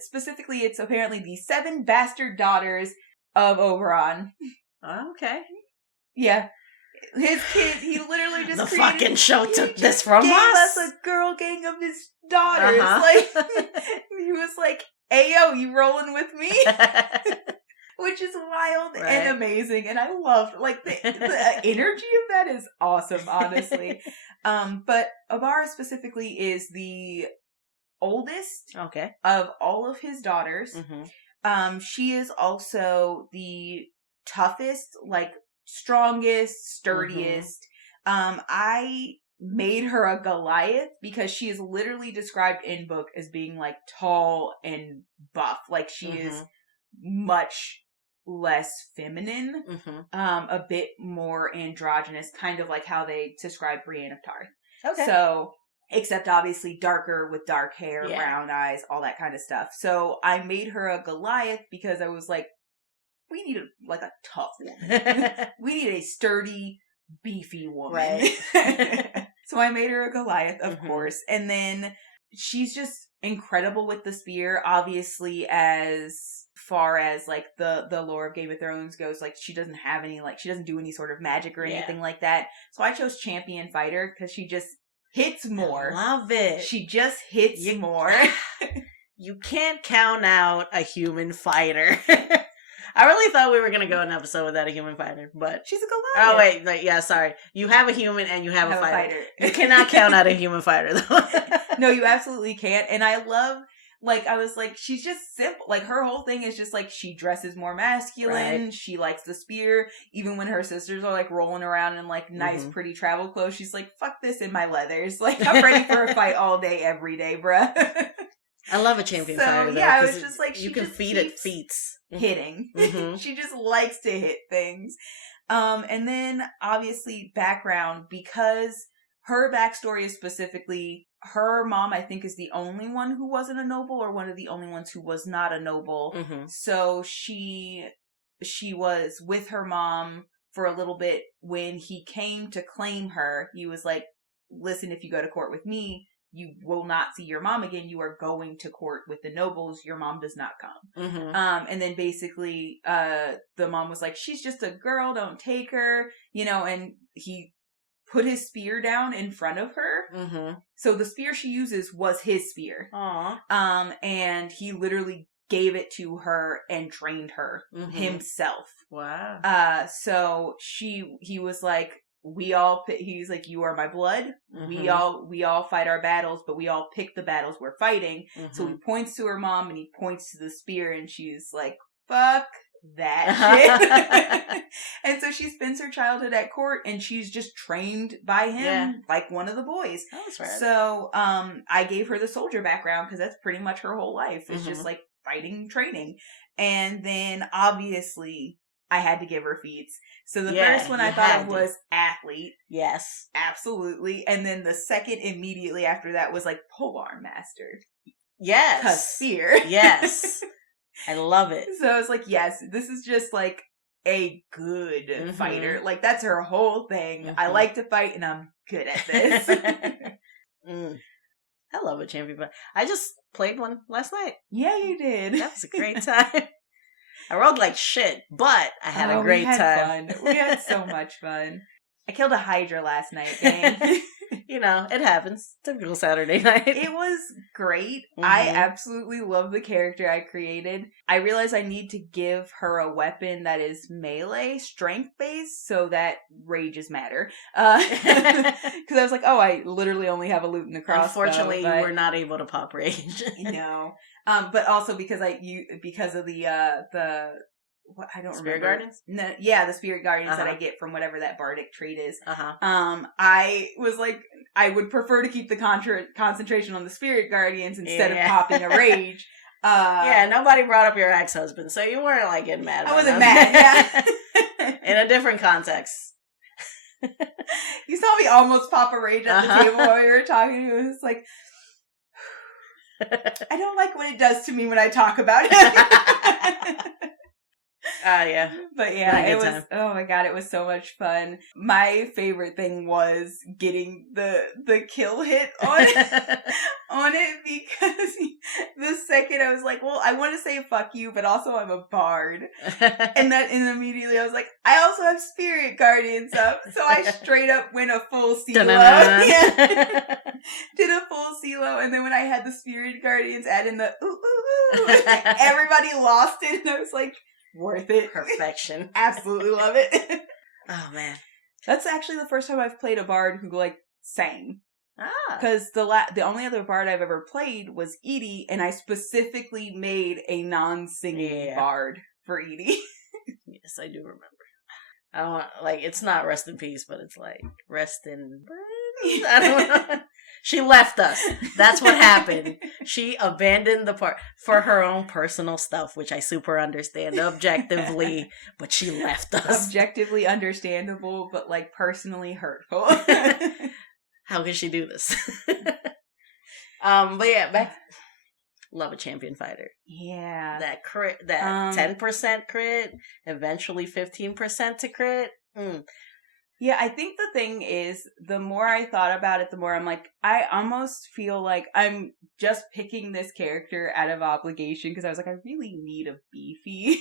specifically it's apparently the 7 bastard daughters of Oberon. Okay. Yeah. His kid, he literally just the fucking show took this from us. He gave us a girl gang of his daughters. Like, he was like, hey, yo, you rolling with me? Which is wild and amazing. And I loved, like, the energy of that is awesome, honestly. But Obara specifically is the oldest of all of his daughters. She is also the toughest, like, strongest, sturdiest. I made her a Goliath because she is literally described in book as being like tall and buff. Like she is much less feminine, a bit more androgynous, kind of like how they describe Brienne of Tarth. Okay. So, except obviously darker with dark hair, brown eyes, all that kind of stuff. So I made her a Goliath because I was like, we need a tough woman. We need a sturdy, beefy woman. Right. So I made her a Goliath, of course. And then she's just incredible with the spear. Obviously, as far as like the lore of Game of Thrones goes, like she doesn't have any, like she doesn't do any sort of magic or anything like that. So I chose Champion Fighter because she just hits more. I love it. She just hits more. You can't count out a human fighter. I really thought we were going to go an episode without a human fighter, but... She's a Goliath. Oh, wait. Sorry. You have a human and you have a fighter. You cannot count out a human fighter, though. No, you absolutely can't. And I love... Like, I was like, she's just simple. Like, her whole thing is just, like, she dresses more masculine. Right. She likes the spear. Even when her sisters are, like, rolling around in, like, nice, pretty travel clothes, she's like, fuck this in my leathers. Like, I'm ready for a fight all day, every day, bruh. I love a champion fighter. So, yeah, I was just like, you can feed it feats. Hitting. She just likes to hit things. And then, obviously, background, because her backstory is specifically, her mom, I think, is the only one who wasn't a noble, or one of the only ones who was not a noble. So she was with her mom for a little bit. When he came to claim her, he was like, listen, if you go to court with me, you will not see your mom again. You are going to court with the nobles. Your mom does not come. And then basically, the mom was like, she's just a girl. Don't take her, and he put his spear down in front of her. So the spear she uses was his spear. And he literally gave it to her and trained her himself. Wow. So he was like, he's like, you are my blood. We all fight our battles, but we all pick the battles we're fighting. So he points to her mom and he points to the spear, and she's like, fuck that shit. And so she spends her childhood at court, and she's just trained by him like one of the boys. That's right. So I gave her the soldier background because that's pretty much her whole life. It's just like fighting training. And then obviously I had to give her feats. So the first one I thought of was athlete. Yes. Absolutely. And then the second immediately after that was like polearm master. Yes. 'Cause fear. Yes. I love it. So I was like, yes, this is just like a good fighter. Like, that's her whole thing. I like to fight and I'm good at this. I love a champion fighter. I just played one last night. Yeah, you did. That was a great time. I rolled like shit, but I had a great time. Fun. We had so much fun. I killed a Hydra last night, dang. It happens. Typical Saturday night. It was great. I absolutely love the character I created. I realized I need to give her a weapon that is melee, strength-based, so that rages matter. Because I was like, oh, I literally only have a loot and a crossbow. Unfortunately, you were not able to pop rage. No. But also because of the what I don't Spirit remember. Guardians? No, yeah, the Spirit Guardians that I get from whatever that bardic trait is. I was like, I would prefer to keep the concentration on the Spirit Guardians instead of popping a rage. Nobody brought up your ex-husband, so you weren't like getting mad. I wasn't mad. Yeah. In a different context. You saw me almost pop a rage at the table while we were talking. It was like, I don't like what it does to me when I talk about it. Yeah. But yeah, it was, oh my god, it was so much fun. My favorite thing was getting the kill hit on it, because the second I was like, well, I want to say fuck you, but also I'm a bard. And immediately I was like, I also have Spirit Guardians up. So I straight up went a full CeeLo. Yeah. Did a full CeeLo, and then when I had the Spirit Guardians add in the ooh, everybody lost it, and I was like, worth it. Perfection. Absolutely love it. Oh, man. That's actually the first time I've played a bard who, like, sang. Because the only other bard I've ever played was Edie, and I specifically made a non-singing bard for Edie. Yes, I do remember. I don't want, like, it's not rest in peace, but it's like, rest in... I don't know. She left us. That's what happened. She abandoned the part for her own personal stuff, which I super understand objectively, but she left us. Objectively understandable, but like personally hurtful. How could she do this? But yeah, love a champion fighter. Yeah. That crit, that 10% crit, eventually 15% to crit. Yeah, I think the thing is, the more I thought about it, the more I'm like, I almost feel like I'm just picking this character out of obligation, because I was like, I really need a beefy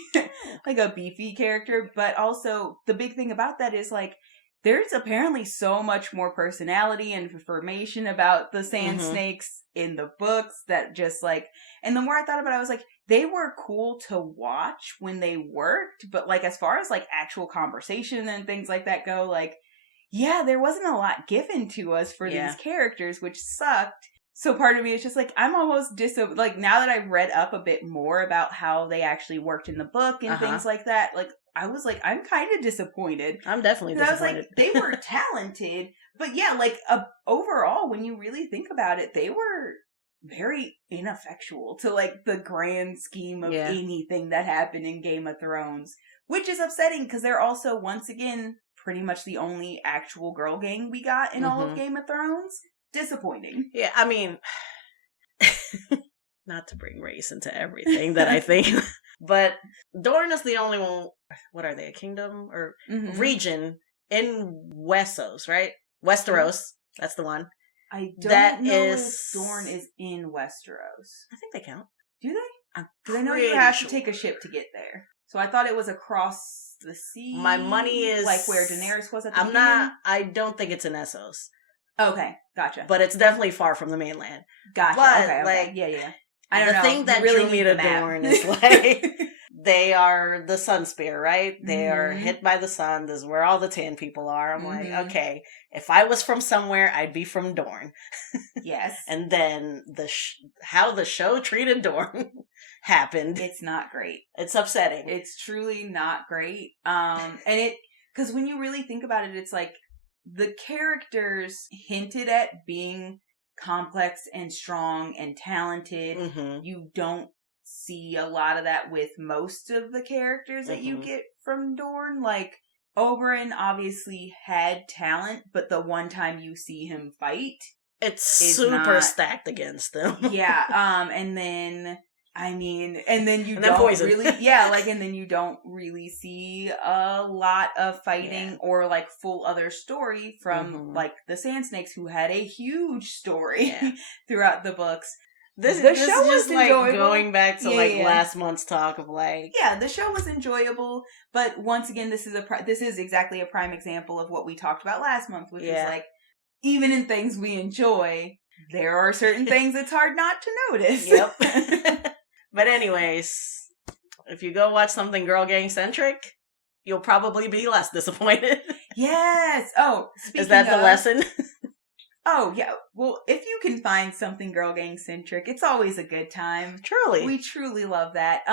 character. But also, the big thing about that is, like, there's apparently so much more personality and information about the sand snakes in the books that just, like, and the more I thought about it, I was like, they were cool to watch when they worked, but, like, as far as, like, actual conversation and things like that go, like, yeah, there wasn't a lot given to us for these characters, which sucked. So part of me is just, like, I'm almost like, now that I've read up a bit more about how they actually worked in the book and things like that, like, I was like, I'm kind of disappointed. I'm definitely disappointed. I was like, they were talented, but yeah, like, overall, when you really think about it, they were very ineffectual to, like, the grand scheme of anything that happened in Game of Thrones, which is upsetting because they're also, once again, pretty much the only actual girl gang we got in all of Game of Thrones. Disappointing. Yeah, I mean, not to bring race into everything that I think, but Dorne is the only one, what are they, a kingdom or region in Westeros, right? Westeros, that's the one. I don't know if Dorne is in Westeros. I think they count. Do they? Because I know you have to take a ship to get there. So I thought it was across the sea. My money is... like where Daenerys was at the beginning? I don't think it's in Essos. Okay, gotcha. But it's definitely far from the mainland. Gotcha. But, okay. Like, yeah. I don't know. The thing that really drew me to Dorne is like, they are the sun spear, right? They are hit by the sun. This is where all the tan people are. I'm like, okay, if I was from somewhere, I'd be from Dorne. Yes. And then how the show treated Dorne happened. It's not great. It's upsetting. It's truly not great. And because when you really think about it, it's like, the characters hinted at being complex and strong and talented. You don't see a lot of that with most of the characters that you get from Dorne. Like, Oberyn obviously had talent, but the one time you see him fight, it's super stacked against them. Yeah, and then... and then you don't really, and then you don't really see a lot of fighting or, like, full other story from, like, the Sand Snakes, who had a huge story throughout the books. The show was just, like, going back to, last month's talk of, like... Yeah, the show was enjoyable, but once again, this is exactly a prime example of what we talked about last month, which is, like, even in things we enjoy, there are certain things it's hard not to notice. Yep. But anyways, if you go watch something girl gang centric, you'll probably be less disappointed. Yes. Oh, is that the lesson? Oh, yeah. Well, if you can find something girl gang centric, it's always a good time. Truly. We truly love that.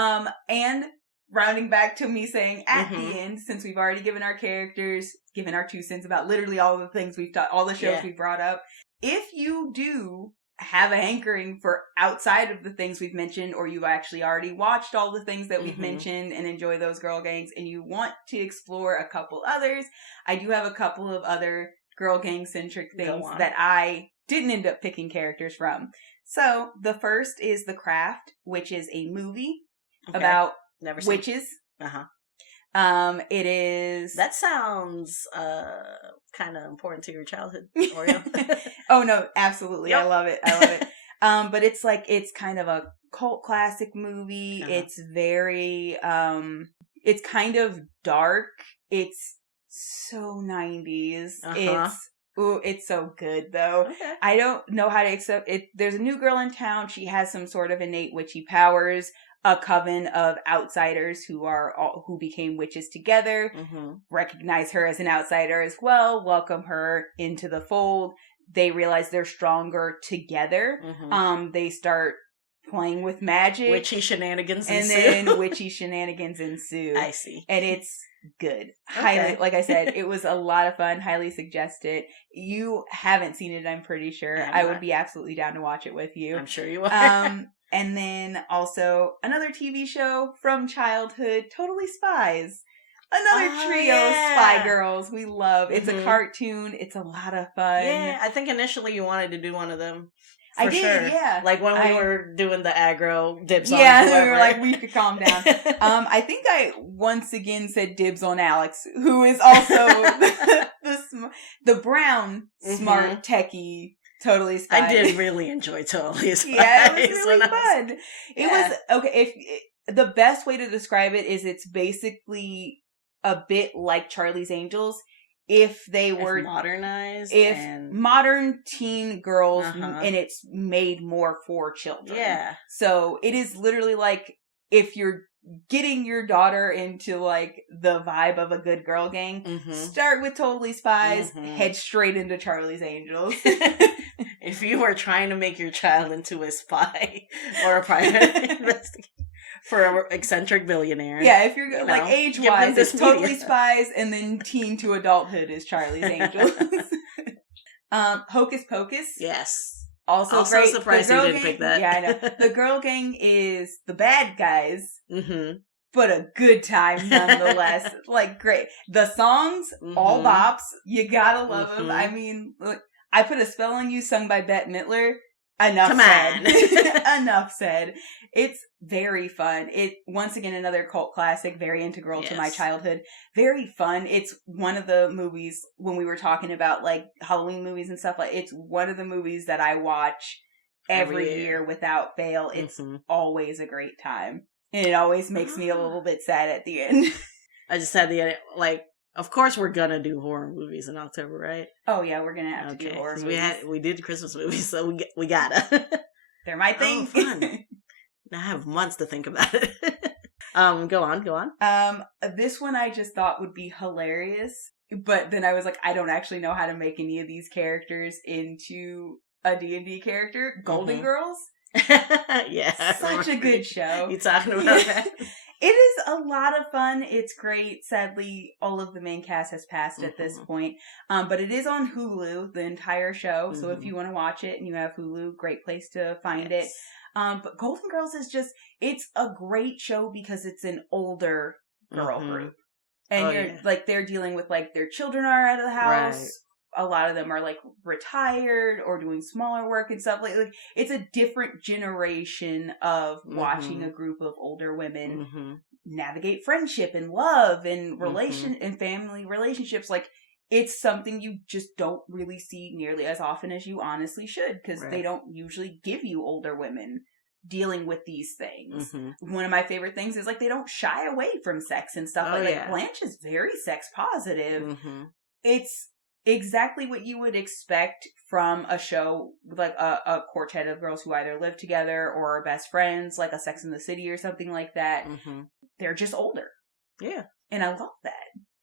And rounding back to me saying at the end, since we've already given our characters, given our 2 cents about literally all the things we've taught, all the shows we brought up, if you do have a hankering for outside of the things we've mentioned, or you've actually already watched all the things that we've mentioned and enjoy those girl gangs, and you want to explore a couple others, I do have a couple of other girl gang centric things that I didn't end up picking characters from. So the first is The Craft, which is a movie about witches. It is... That sounds kind of important to your childhood, Oreo. Oh, no, absolutely. Yep. I love it. But it's like, it's kind of a cult classic movie. It's very, it's kind of dark. It's so 90s. It's so good, though. Okay. I don't know how to accept it. There's a new girl in town. She has some sort of innate witchy powers. A coven of outsiders who became witches together, recognize her as an outsider as well, welcome her into the fold. They realize they're stronger together. They start playing with magic. Witchy shenanigans ensue. And then witchy shenanigans ensue. I see. And it's good. Highly, like I said, it was a lot of fun. Highly suggest it. You haven't seen it, I'm pretty sure. I would be absolutely down to watch it with you. I'm sure you are. And then also another TV show from childhood, Totally Spies. Another trio of spy girls we love. It's a cartoon. It's a lot of fun. Yeah, I think initially you wanted to do one of them. I did, yeah. Like when we were doing the aggro dibs on whoever. We were like, we could calm down. I think I once again said dibs on Alex, who is also the brown, smart, techie Totally Spies. I did really enjoy Totally Spies. Yeah, it was really fun. It was, okay, the best way to describe it is it's basically a bit like Charlie's Angels. If they were modernized, modern teen girls, and it's made more for children. Yeah. So it is literally like if you're getting your daughter into like the vibe of a good girl gang, start with Totally Spies, head straight into Charlie's Angels. If you are trying to make your child into a spy or a private investigator for an eccentric billionaire. Yeah, if you're like age-wise, it's Totally Spies, and then teen to adulthood is Charlie's Angels. Hocus Pocus. Yes. Also great. Surprised you didn't pick that. Yeah, I know. The Girl Gang is the bad guys, mm-hmm. but a good time nonetheless. Like, great. The songs, all bops. You gotta love them. I mean, look, I Put a Spell on You, sung by Bette Midler. Enough said. Enough said. It's very fun. It, once again, another cult classic, very integral to my childhood. Very fun. It's one of the movies, when we were talking about like Halloween movies and stuff, like it's one of the movies that I watch every year without fail. It's always a great time. And it always makes me a little bit sad at the end. I just had the, like, of course we're gonna do horror movies in October, right? Oh yeah, we're gonna have to do horror movies. We did Christmas movies, so we gotta. They're my thing. Oh, fun. Now I have months to think about it. Go on. This one I just thought would be hilarious, but then I was like, I don't actually know how to make any of these characters into a D&D character. Golden Girls. Yeah. Such a good show. You talking about that? It is a lot of fun. It's great. Sadly, all of the main cast has passed at this point. But it is on Hulu, the entire show. So if you want to watch it and you have Hulu, great place to find it. But Golden Girls is just, it's a great show because it's an older girl group. And like, they're dealing with like, their children are out of the house. Right. A lot of them are like retired or doing smaller work and stuff. Like it's a different generation of watching a group of older women navigate friendship and love and and family relationships. Like it's something you just don't really see nearly as often as you honestly should, because they don't usually give you older women dealing with these things. One of my favorite things is like they don't shy away from sex and stuff. Like Blanche is very sex positive. It's exactly what you would expect from a show with like a quartet of girls who either live together or are best friends, like a Sex and the City or something like that. They're just older. Yeah. And I love that.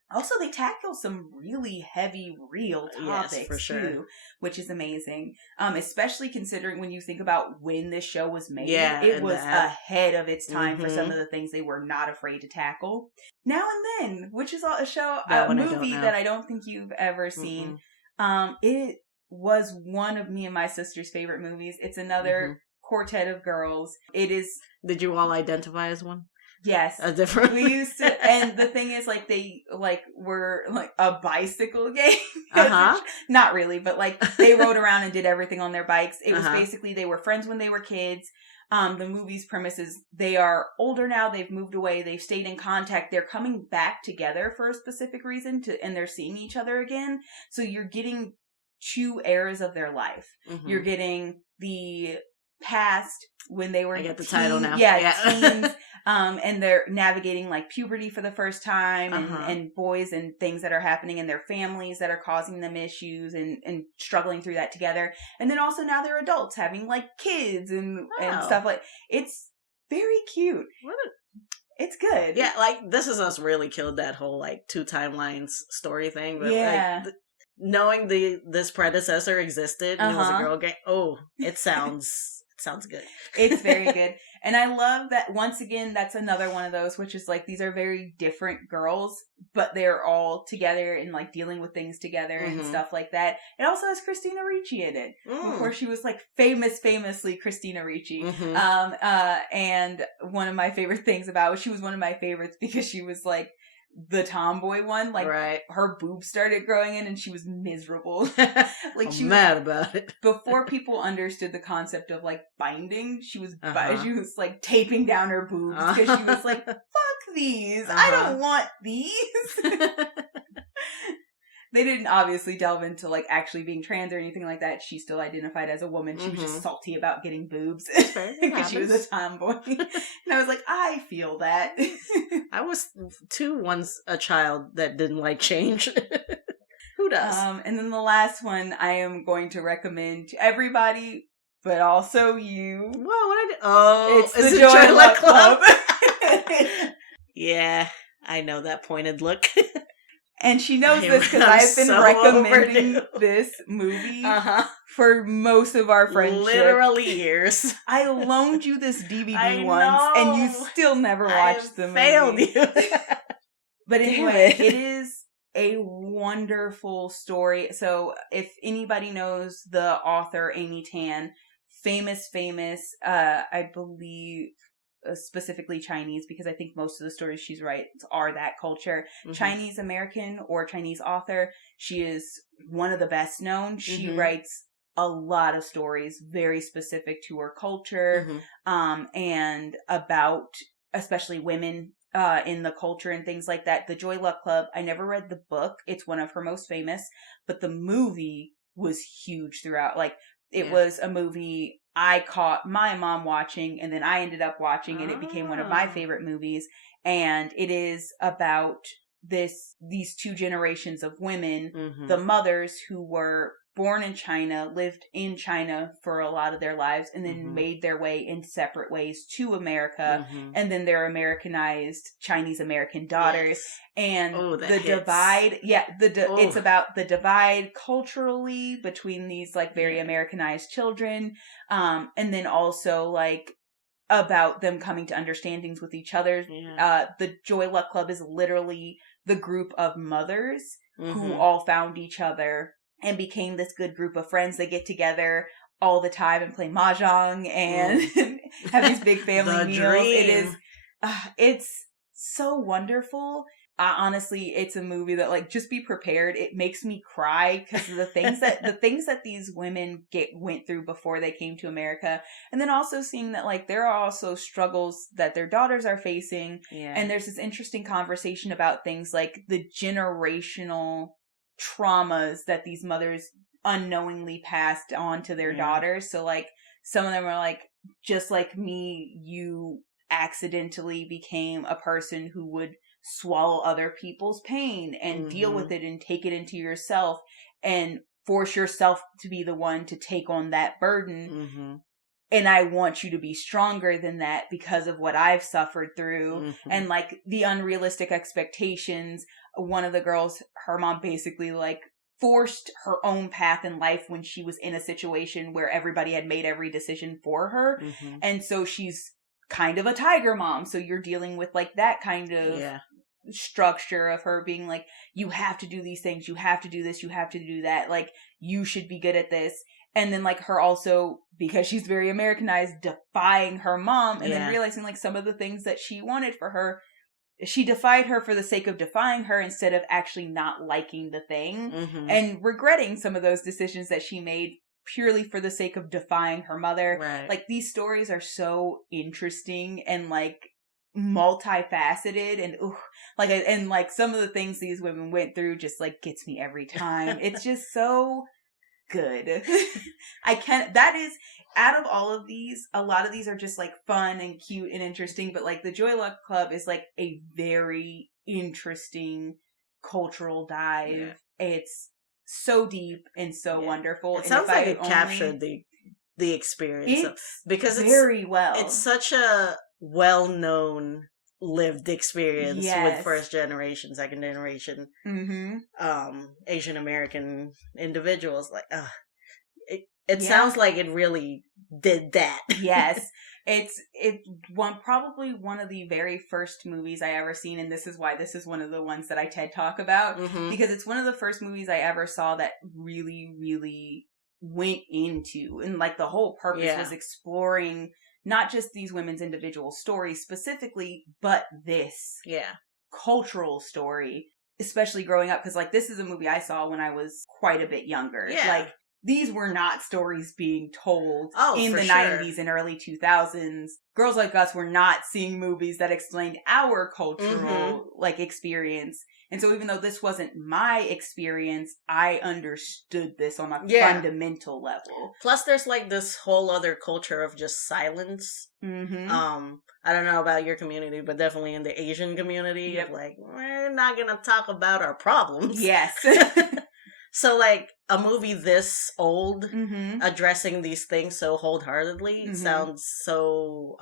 Also, they tackle some really heavy, real topics too, which is amazing. Especially considering when you think about when this show was made, it was ahead of its time for some of the things they were not afraid to tackle. Now and Then, which is a movie that I don't think you've ever seen. It was one of me and my sister's favorite movies. It's another quartet of girls. It is. Did you all identify as one? Yes. A different. We used to, and the thing is, like, they, like, were, like, a bicycle gang. Not really, but, like, they rode around and did everything on their bikes. It was basically, they were friends when they were kids. The movie's premise is they are older now, they've moved away, they've stayed in contact, they're coming back together for a specific reason, and they're seeing each other again. So you're getting 2 eras of their life. You're getting the past when they were I get the title now. Teens. And they're navigating like puberty for the first time and boys and things that are happening in their families that are causing them issues and struggling through that together. And then also now they're adults having like kids and stuff like, it's very cute. It's good. Yeah. Like This Is Us really killed that whole like 2 timelines story thing. But like, knowing this predecessor existed and it was a girl gang. Oh, it sounds good. It's very good. And I love that, once again, that's another one of those, which is like, these are very different girls, but they're all together and like dealing with things together and stuff like that. It also has Christina Ricci in it. Of course, she was like famously Christina Ricci. And one of my favorite things about, she was one of my favorites because she was like the tomboy one, like her boobs started growing in and she was miserable. Like she was mad about it. Before people understood the concept of like binding, she was like taping down her boobs because she was like, fuck these, I don't want these. They didn't obviously delve into like actually being trans or anything like that. She still identified as a woman. She was just salty about getting boobs because she was a tomboy. And I was like, I feel that. I was too once a child that didn't like change. Who does? And then the last one I am going to recommend to everybody, but also you. Whoa, what I did? Oh, it's the Joy Luck Club. Yeah, I know that pointed look. And she knows this because I've been recommending this movie for most of our friendship. Literally years. I loaned you this DVD once, and you still never watched the movie. Failed you. But anyway, a wonderful story. So if anybody knows the author Amy Tan, famous, I believe specifically Chinese, because I think most of the stories she's writes are that culture. Mm-hmm. Chinese American or Chinese author. She is one of the best known. She writes a lot of stories very specific to her culture, and about especially women in the culture and things like that. The Joy Luck Club, I never read the book. It's one of her most famous, but the movie was huge throughout. Like, it was a movie I caught my mom watching, and then I ended up watching, and it became one of my favorite movies. And it is about these two generations of women, the mothers who were born in China, lived in China for a lot of their lives, and then made their way in separate ways to America, and then their Americanized Chinese American daughters, and the divide. Yeah, it's about the divide culturally between these like very Americanized children, and then also like about them coming to understandings with each other. The Joy Luck Club is literally the group of mothers who all found each other and became this good group of friends. They get together all the time and play mahjong and have these big family meals. It is, it's so wonderful. Honestly, it's a movie that, like, just be prepared. It makes me cry because of the things that these women went through before they came to America, and then also seeing that like there are also struggles that their daughters are facing, and there's this interesting conversation about things like the generational traumas that these mothers unknowingly passed on to their daughters. So like some of them are like, just like me, you accidentally became a person who would swallow other people's pain and deal with it and take it into yourself and force yourself to be the one to take on that burden. And I want you to be stronger than that because of what I've suffered through. And like the unrealistic expectations. One of the girls, her mom basically like forced her own path in life when she was in a situation where everybody had made every decision for her. And so she's kind of a tiger mom. So you're dealing with like that kind of structure of her being like, you have to do these things, you have to do this, you have to do that, like you should be good at this. And then like her also, because she's very Americanized, defying her mom, and then realizing like some of the things that she wanted for her, she defied her for the sake of defying her instead of actually not liking the thing, and regretting some of those decisions that she made purely for the sake of defying her mother. Like these stories are so interesting and like multifaceted, and like some of the things these women went through just like gets me every time. It's just so good. That is, out of all of these, a lot of these are just like fun and cute and interesting, but like the Joy Luck Club is like a very interesting cultural dive. It's so deep and so wonderful. It sounds like it captured the experience because it's very well. It's such a well-known lived experience with first generation, second generation, Asian American individuals. Like, it sounds like it really did that. Yes. It's probably one of the very first movies I ever seen, and this is why this is one of the ones that I TED Talk about, because it's one of the first movies I ever saw that really, really went into, and like the whole purpose was exploring not just these women's individual stories specifically, but this cultural story, especially growing up, because like this is a movie I saw when I was quite a bit younger. Like these were not stories being told in the 90s and early 2000s. Girls like us were not seeing movies that explained our cultural like experience. And so even though this wasn't my experience, I understood this on a fundamental level. Plus there's like this whole other culture of just silence. I don't know about your community, but definitely in the Asian community, like, we're not going to talk about our problems. Yes. So like a movie this old addressing these things so wholeheartedly sounds so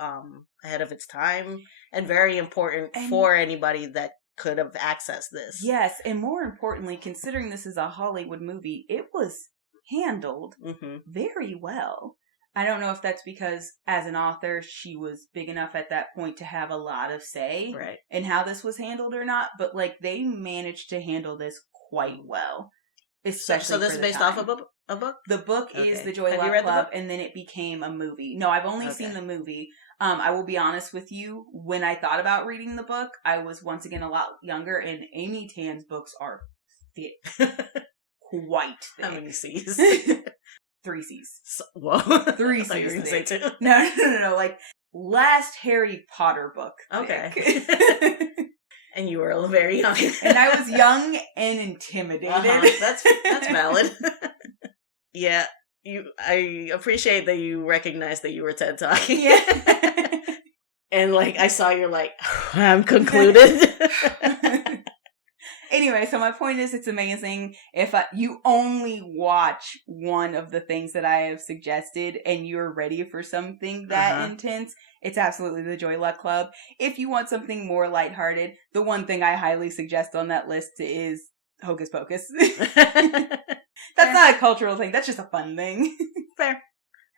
ahead of its time and very important for anybody that could have accessed this. Yes, and more importantly, considering this is a Hollywood movie, it was handled very well. I don't know if that's because as an author, she was big enough at that point to have a lot of say in how this was handled or not, but like they managed to handle this quite well. Especially so this is based off of a book? The book is The Joy Luck Club, and then it became a movie. No, I've only seen the movie. I will be honest with you, when I thought about reading the book, I was once again a lot younger, and Amy Tan's books are thick. Quite thick. How many C's? 3 C's. Whoa. 3 C's. I was gonna say 2. No. Like, last Harry Potter book. Okay. And you were very young. And I was young and intimidated. That's valid. Yeah. I appreciate that you recognized that you were TED Talking. Yeah. And like, I saw you're like, I'm concluded. Anyway, so my point is, it's amazing. If you only watch one of the things that I have suggested and you're ready for something that intense, it's absolutely The Joy Luck Club. If you want something more lighthearted, the one thing I highly suggest on that list is Hocus Pocus. That's not a cultural thing. That's just a fun thing. Fair.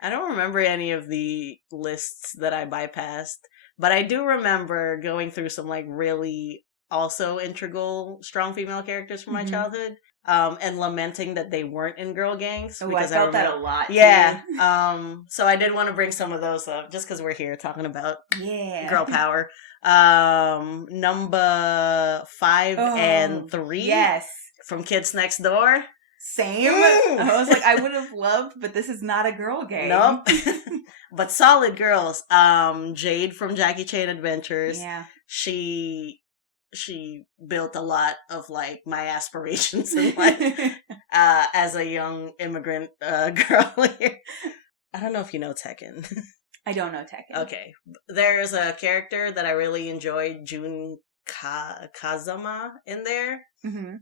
I don't remember any of the lists that I bypassed, but I do remember going through some like really also integral strong female characters from my childhood, and lamenting that they weren't in girl gangs. Oh, I felt that a lot. Yeah. So I did want to bring some of those up just because we're here talking about girl power. Number 5 and 3. Yes. From Kids Next Door. Same. I was like, I would have loved, but this is not a girl gang. Nope. But solid girls. Jade from Jackie Chan Adventures. Yeah. She built a lot of like my aspirations in life as a young immigrant girl here. I don't know if you know Tekken. I don't know Tekken. Okay. There's a character that I really enjoyed, Jun Kazama, in there. Mm-hmm.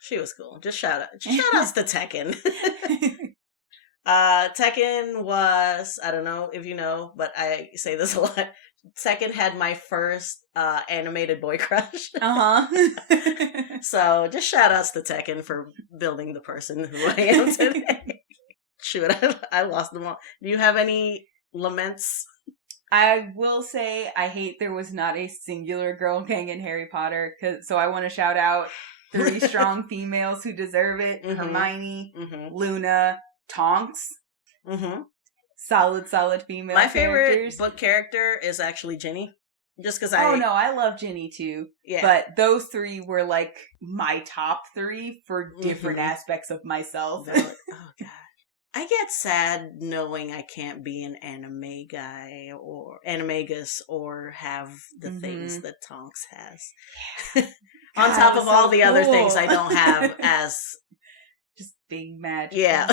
She was cool. Just shout outs to Tekken. Tekken was, I don't know if you know, but I say this a lot. Tekken had my first animated boy crush. So just shout outs to Tekken for building the person who I am today. Shoot, I lost them all. Do you have any laments? I will say I hate there was not a singular girl gang in Harry Potter. So I want to shout out 3 strong females who deserve it. Hermione, Luna, Tonks. Solid female My characters. favorite book character is actually Ginny. Just because I love Ginny too. Yeah. But those 3 were like my top 3 for different aspects of myself. Oh god. I get sad knowing I can't be an anime guy or animagus or have the things that Tonks has. On top of all the other things I don't have as just big magic. Yeah.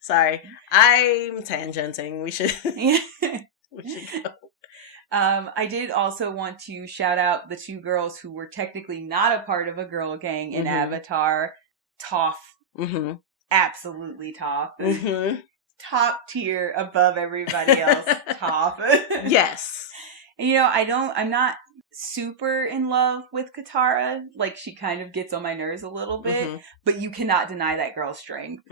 Sorry. I'm tangenting. We should go. I did also want to shout out the 2 girls who were technically not a part of a girl gang in Avatar. Toph. Absolutely Toph. Top tier above everybody else. Toph. Yes. And, I'm not super in love with Katara. Like, she kind of gets on my nerves a little bit, but you cannot deny that girl's strength.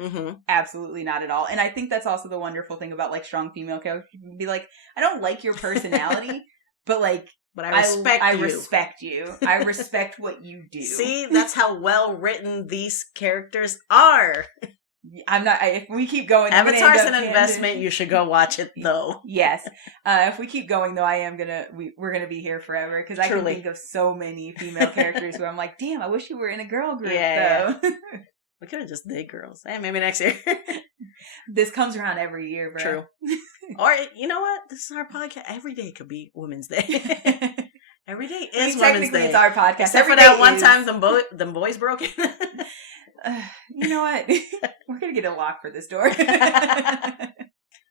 Absolutely not at all. And I think that's also the wonderful thing about, like, strong female characters. You can be like, I don't like your personality, but, like, I respect you. I respect you. I respect what you do. See, that's how well written these characters are. I'm not. If we keep going, Avatar's an investment. You should go watch it, though. Yes. If we keep going, though, I am we're gonna be here forever because I can think of so many female characters where I'm like, damn, I wish you were in a girl group. Yeah. Though. We could have just did girls. Hey, maybe next year. This comes around every year, bro. True. Or you know what? This is our podcast. Every day could be Women's Day. Every day is Women's Day. It's our podcast. Except for that one time them boys broke it. You know what? We're gonna get a lock for this door. But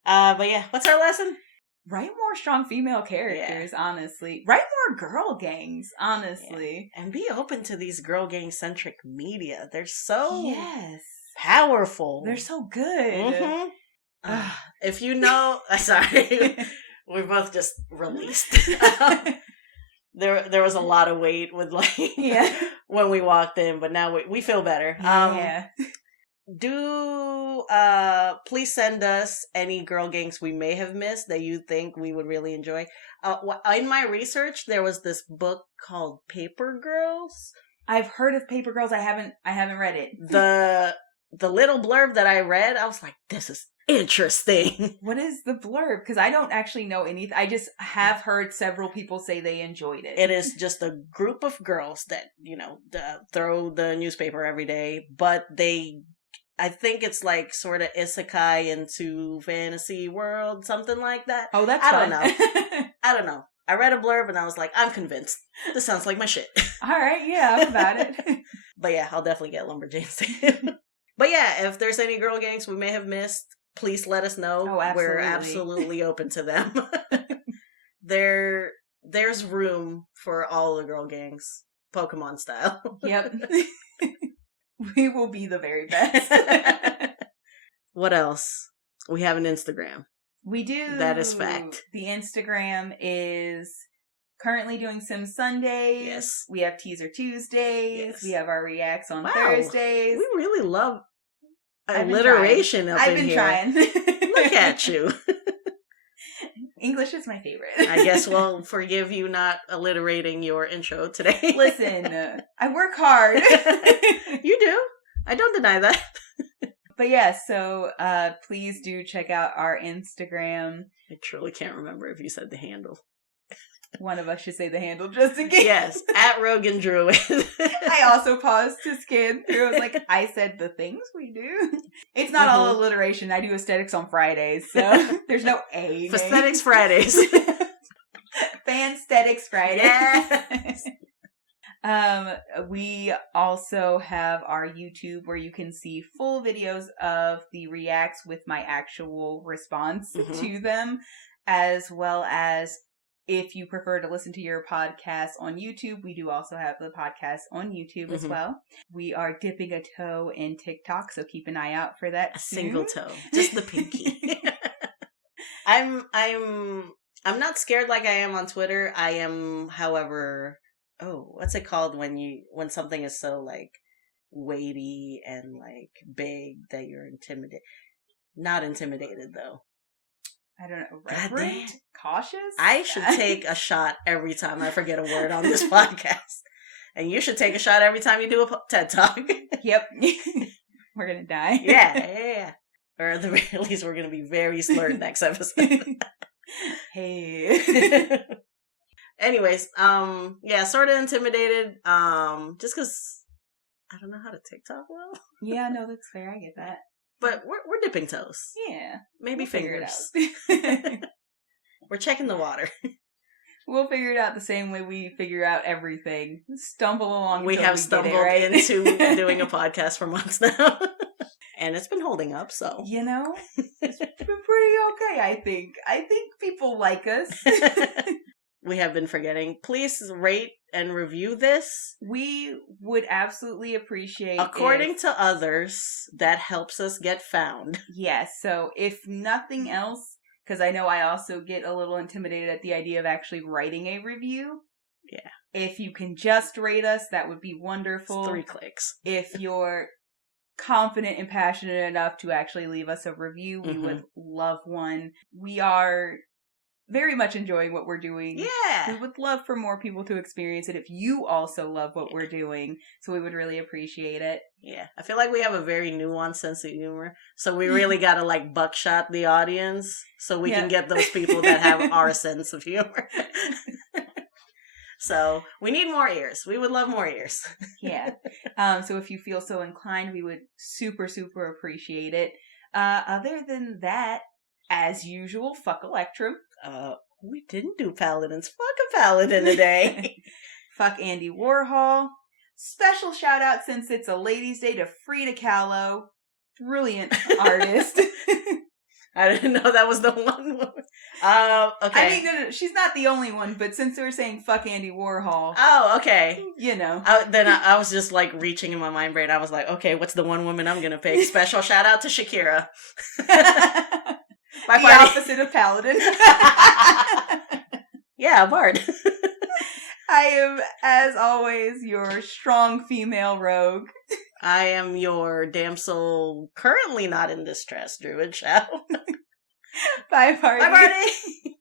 yeah, what's our lesson? Write more strong female characters, honestly. Write more girl gangs, honestly. Yeah. And be open to these girl gang centric media. They're so powerful. They're so good. If you know, sorry, we both just released. There was a lot of weight with when we walked in, but now we feel better. please send us any girl gangs we may have missed that you think we would really enjoy. In my research, there was this book called Paper Girls. I've heard of Paper Girls. I haven't read it. The little blurb that I read, I was like, this is interesting. What is the blurb? Because I don't actually know anything. I just have heard several people say they enjoyed it. It is just a group of girls that, throw the newspaper every day, but I think it's like sort of isekai into fantasy world, something like that. Oh, that's fun. I don't know. I read a blurb and I was like, I'm convinced. This sounds like my shit. All right, yeah, I'm about it. But yeah, I'll definitely get Lumberjanes too. But yeah, if there's any girl gangs we may have missed, please let us know. Oh, absolutely. We're absolutely open to them. There's room for all the girl gangs, Pokemon style. Yep. We will be the very best. What else? We have an Instagram. We do. That is fact. The Instagram is currently doing Sim Sundays. Yes. We have Teaser Tuesdays. Yes. We have our reacts on Thursdays. We really love alliteration up in here. I've been trying. Look at you. English is my favorite. I guess we'll forgive you not alliterating your intro today. Listen, I work hard. You do. I don't deny that. But yeah, so please do check out our Instagram. I truly can't remember if you said the handle. One of us should say the handle just in case. Yes, at Rogan Druid. I also paused to scan through. I was like, I said the things we do. It's not all alliteration. I do aesthetics on Fridays, so there's no A. Aesthetics Fridays. Fansthetics Fridays. Yes. We also have our YouTube where you can see full videos of the reacts with my actual response to them, as well as if you prefer to listen to your podcast on YouTube, we do also have the podcast on YouTube as well. We are dipping a toe in TikTok, so keep an eye out for that. Single toe, just the pinky. I'm not scared like I am on Twitter. I am, however, what's it called when something is so like weighty and like big that you're intimidated? Not intimidated though. I don't know, reverent? Cautious? I should take a shot every time I forget a word on this podcast. And you should take a shot every time you do a TED Talk. Yep. We're going to die. Yeah. Or at the very least, we're going to be very slurred next episode. Hey. Anyways, sort of intimidated. Just because I don't know how to TikTok well. Yeah, no, that's fair. I get that. But we're dipping toes. Yeah. Maybe we'll fingers. Figure it out. We're checking the water. We'll figure it out the same way we figure out everything. Stumble along. We have stumbled into doing a podcast for months now. And it's been holding up, so. It's been pretty okay, I think. I think people like us. We have been forgetting. Please rate and review this. We would absolutely appreciate According to others, that helps us get found. Yes, so if nothing else, because I know I also get a little intimidated at the idea of actually writing a review. Yeah. If you can just rate us, that would be wonderful. It's 3 clicks. If you're confident and passionate enough to actually leave us a review, we would love one. We are very much enjoying what we're doing. Yeah. We would love for more people to experience it if you also love what we're doing. So we would really appreciate it. Yeah. I feel like we have a very nuanced sense of humor. So we really got to like buckshot the audience so we can get those people that have our sense of humor. So we need more ears. We would love more ears. Yeah. So if you feel so inclined, we would super, super appreciate it. Other than that, as usual, fuck Electrum. We didn't do Paladins. Fuck a Paladin today. Fuck Andy Warhol. Special shout out, since it's a ladies' day, to Frida Kahlo. Brilliant artist. I didn't know that was the one. Okay. I mean, no, she's not the only one, but since we were saying fuck Andy Warhol. Oh, okay. I was just like reaching in my mind brain. I was like, okay, what's the one woman I'm going to pick? Special shout out to Shakira. The opposite of Paladin. Yeah, Bard. I am, as always, your strong female rogue. I am your damsel currently not in distress, Druid Chow. Bye, party. Bye, party.